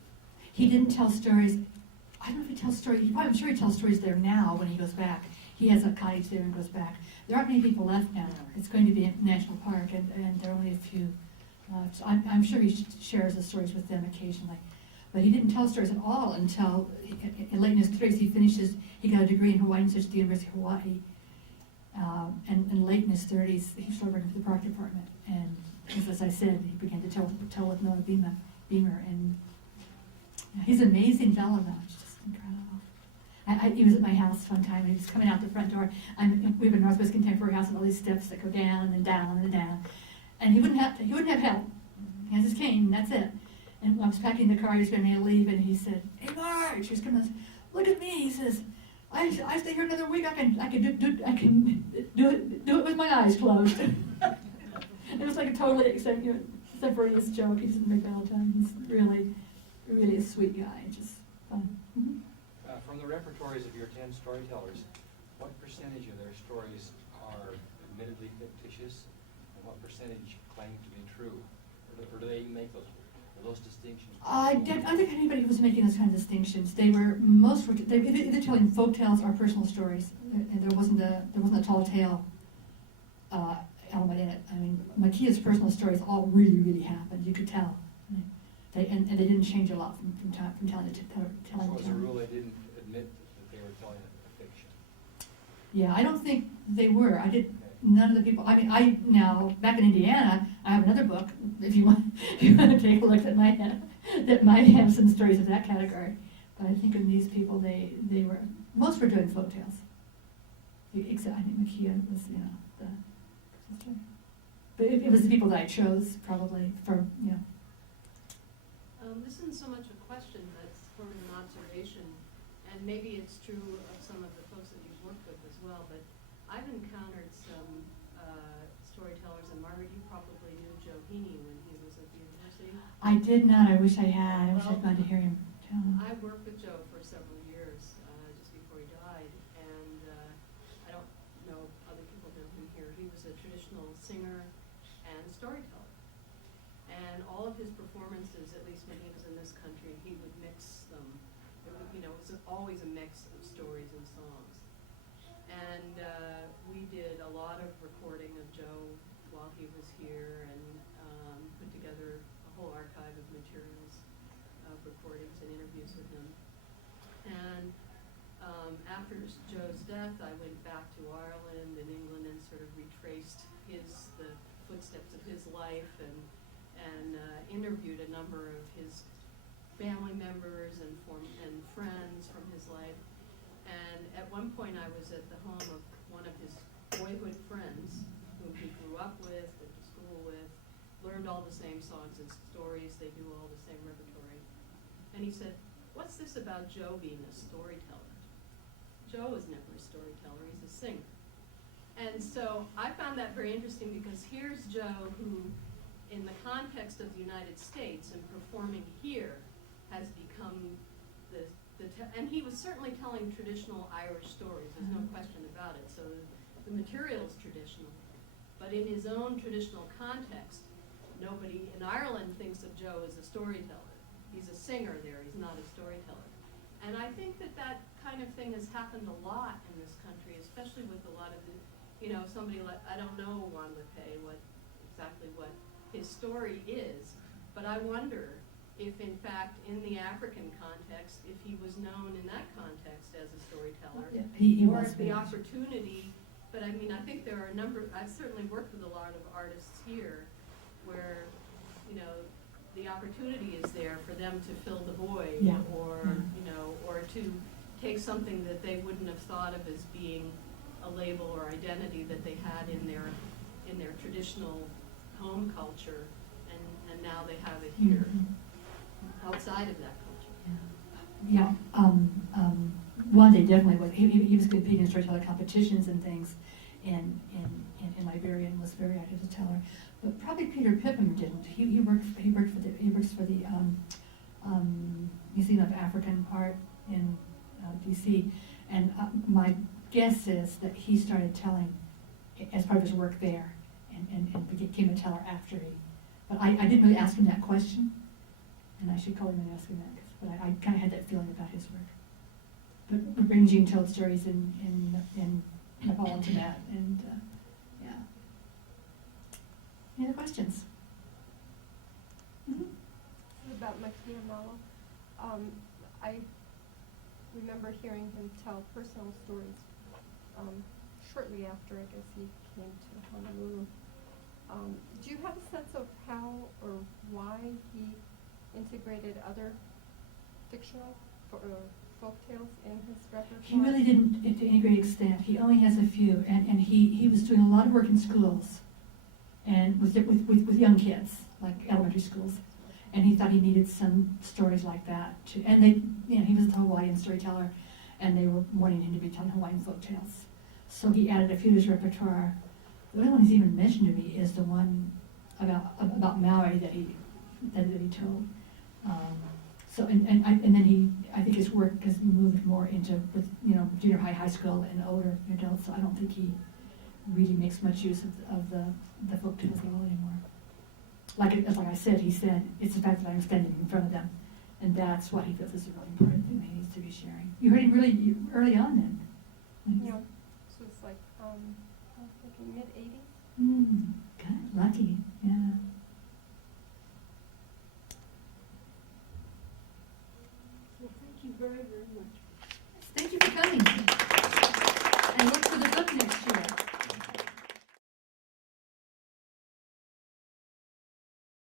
He didn't tell stories. I don't know if he tells stories. I'm sure he tells stories there now when he goes back. He has a cottage there and goes back. There aren't many people left now. It's going to be a national park, and there are only a few. So I'm sure he shares the stories with them occasionally. But he didn't tell stories at all until, late in his 30s, he got a degree in Hawaiian Studies at the University of Hawaii. And late in his 30s, he started working for the Park Department. And as I said, he began to tell with Noah Beamer. And he's an amazing fellow, though. It's just incredible. He was at my house one time, and he was coming out the front door. We have a Northwest Contemporary house with all these steps that go down and down and down. And he wouldn't have help. He has his cane, and that's it. And when I was packing the car, he was getting ready to leave, and he said, "Hey, Marge," he was coming, "look at me." He says, I stay here another week. I can do it with my eyes closed. It was like a totally extemporaneous joke. He doesn't make that all the time. He's really a sweet guy. Just fun. Mm-hmm. From the repertories of your 10 storytellers, what percentage of their stories are admittedly fictitious, and what percentage claim to be true? Or do they even make those distinctions? I don't think anybody was making those kind of distinctions. They were either telling folk tales or personal stories, and there wasn't a tall tale element in it. I mean, Makia's personal stories all really happened. You could tell. They didn't change a lot from telling to telling. So as a rule, they didn't admit that they were telling a fiction. Yeah, I don't think they were. None of the people. I mean, now back in Indiana, I have another book. If you want to take a look that might have some stories of that category. But I think in these people, most were doing folk tales. Except I think Makia was, the personal story. But it was the people that I chose probably for. This isn't so much a question, but it's more of an observation, and maybe it's true of some of the folks that you've worked with as well, but I've encountered some storytellers, and Margaret, you probably knew Joe Heaney when he was at the university. I did not. I wish I had. I wish I'd gone to hear him tell him. I worked with Joe for several years, just before he died, and I don't know if other people know him here. He was a traditional singer and storyteller. And all of his performances, at least when he was in this country, he would mix them. It was always a mix of stories and songs. And we did a lot of recording of Joe while he was here, and put together a whole archive of materials, of recordings and interviews with him. And after Joe's death, I went back to Ireland and England and sort of retraced the footsteps of his life, and interviewed a number of his family members and friends from his life. And at one point I was at the home of one of his boyhood friends whom he grew up with, went to school with, learned all the same songs and stories, they do all the same repertory. And he said, "What's this about Joe being a storyteller? Joe was never a storyteller, he's a singer." And so I found that very interesting, because here's Joe who, in the context of the United States and performing here, has become and he was certainly telling traditional Irish stories, there's no question about it, so the material is traditional. But in his own traditional context, nobody in Ireland thinks of Joe as a storyteller. He's a singer there, he's not a storyteller. And I think that kind of thing has happened a lot in this country, especially with a lot of somebody like, I don't know Won-Ldy Paye, exactly what his story is, but I wonder if in fact in the African context, if he was known in that context as a storyteller, or if the opportunity, but I mean, I think there are I've certainly worked with a lot of artists here where, the opportunity is there for them to fill the void, or to take something that they wouldn't have thought of as being a label or identity that they had in their traditional home culture, and now they have it here, outside of that culture. Won-Ldy definitely was. He was competing in storyteller competitions and things in Liberia, and was very active as a teller. But probably Peter Pippin didn't. He works for the Museum of African Art in D.C. And my guess is that he started telling as part of his work there, and became a teller after he. But I didn't really ask him that question, and I should call him and ask him that. But I kind of had that feeling about his work. But Rinjing told stories in Nepal and Tibet, and yeah. Any other questions? About Makia Malo. I remember hearing him tell personal stories shortly after, I guess, he came to Honolulu. Do you have a sense of how or why he integrated other fictional folk tales in his repertoire? He really didn't to any great extent. He only has a few, and he was doing a lot of work in schools and with young kids, like elementary schools. And he thought he needed some stories like that too. And they, he was a Hawaiian storyteller, and they were wanting him to be telling Hawaiian folk tales. So he added a few to his repertoire. The only one he's even mentioned to me is the one about Maui that he told. So and then I think his work has moved more into with junior high school and older adults. So I don't think he really makes much use of the folk tales at all anymore. Like I said, he said it's the fact that I'm standing in front of them, and that's what he feels is a really important thing that he needs to be sharing. You heard him really early on then. Yeah, so it's like I'm thinking mid-80s. Good, lucky, yeah. Well, thank you very, very much.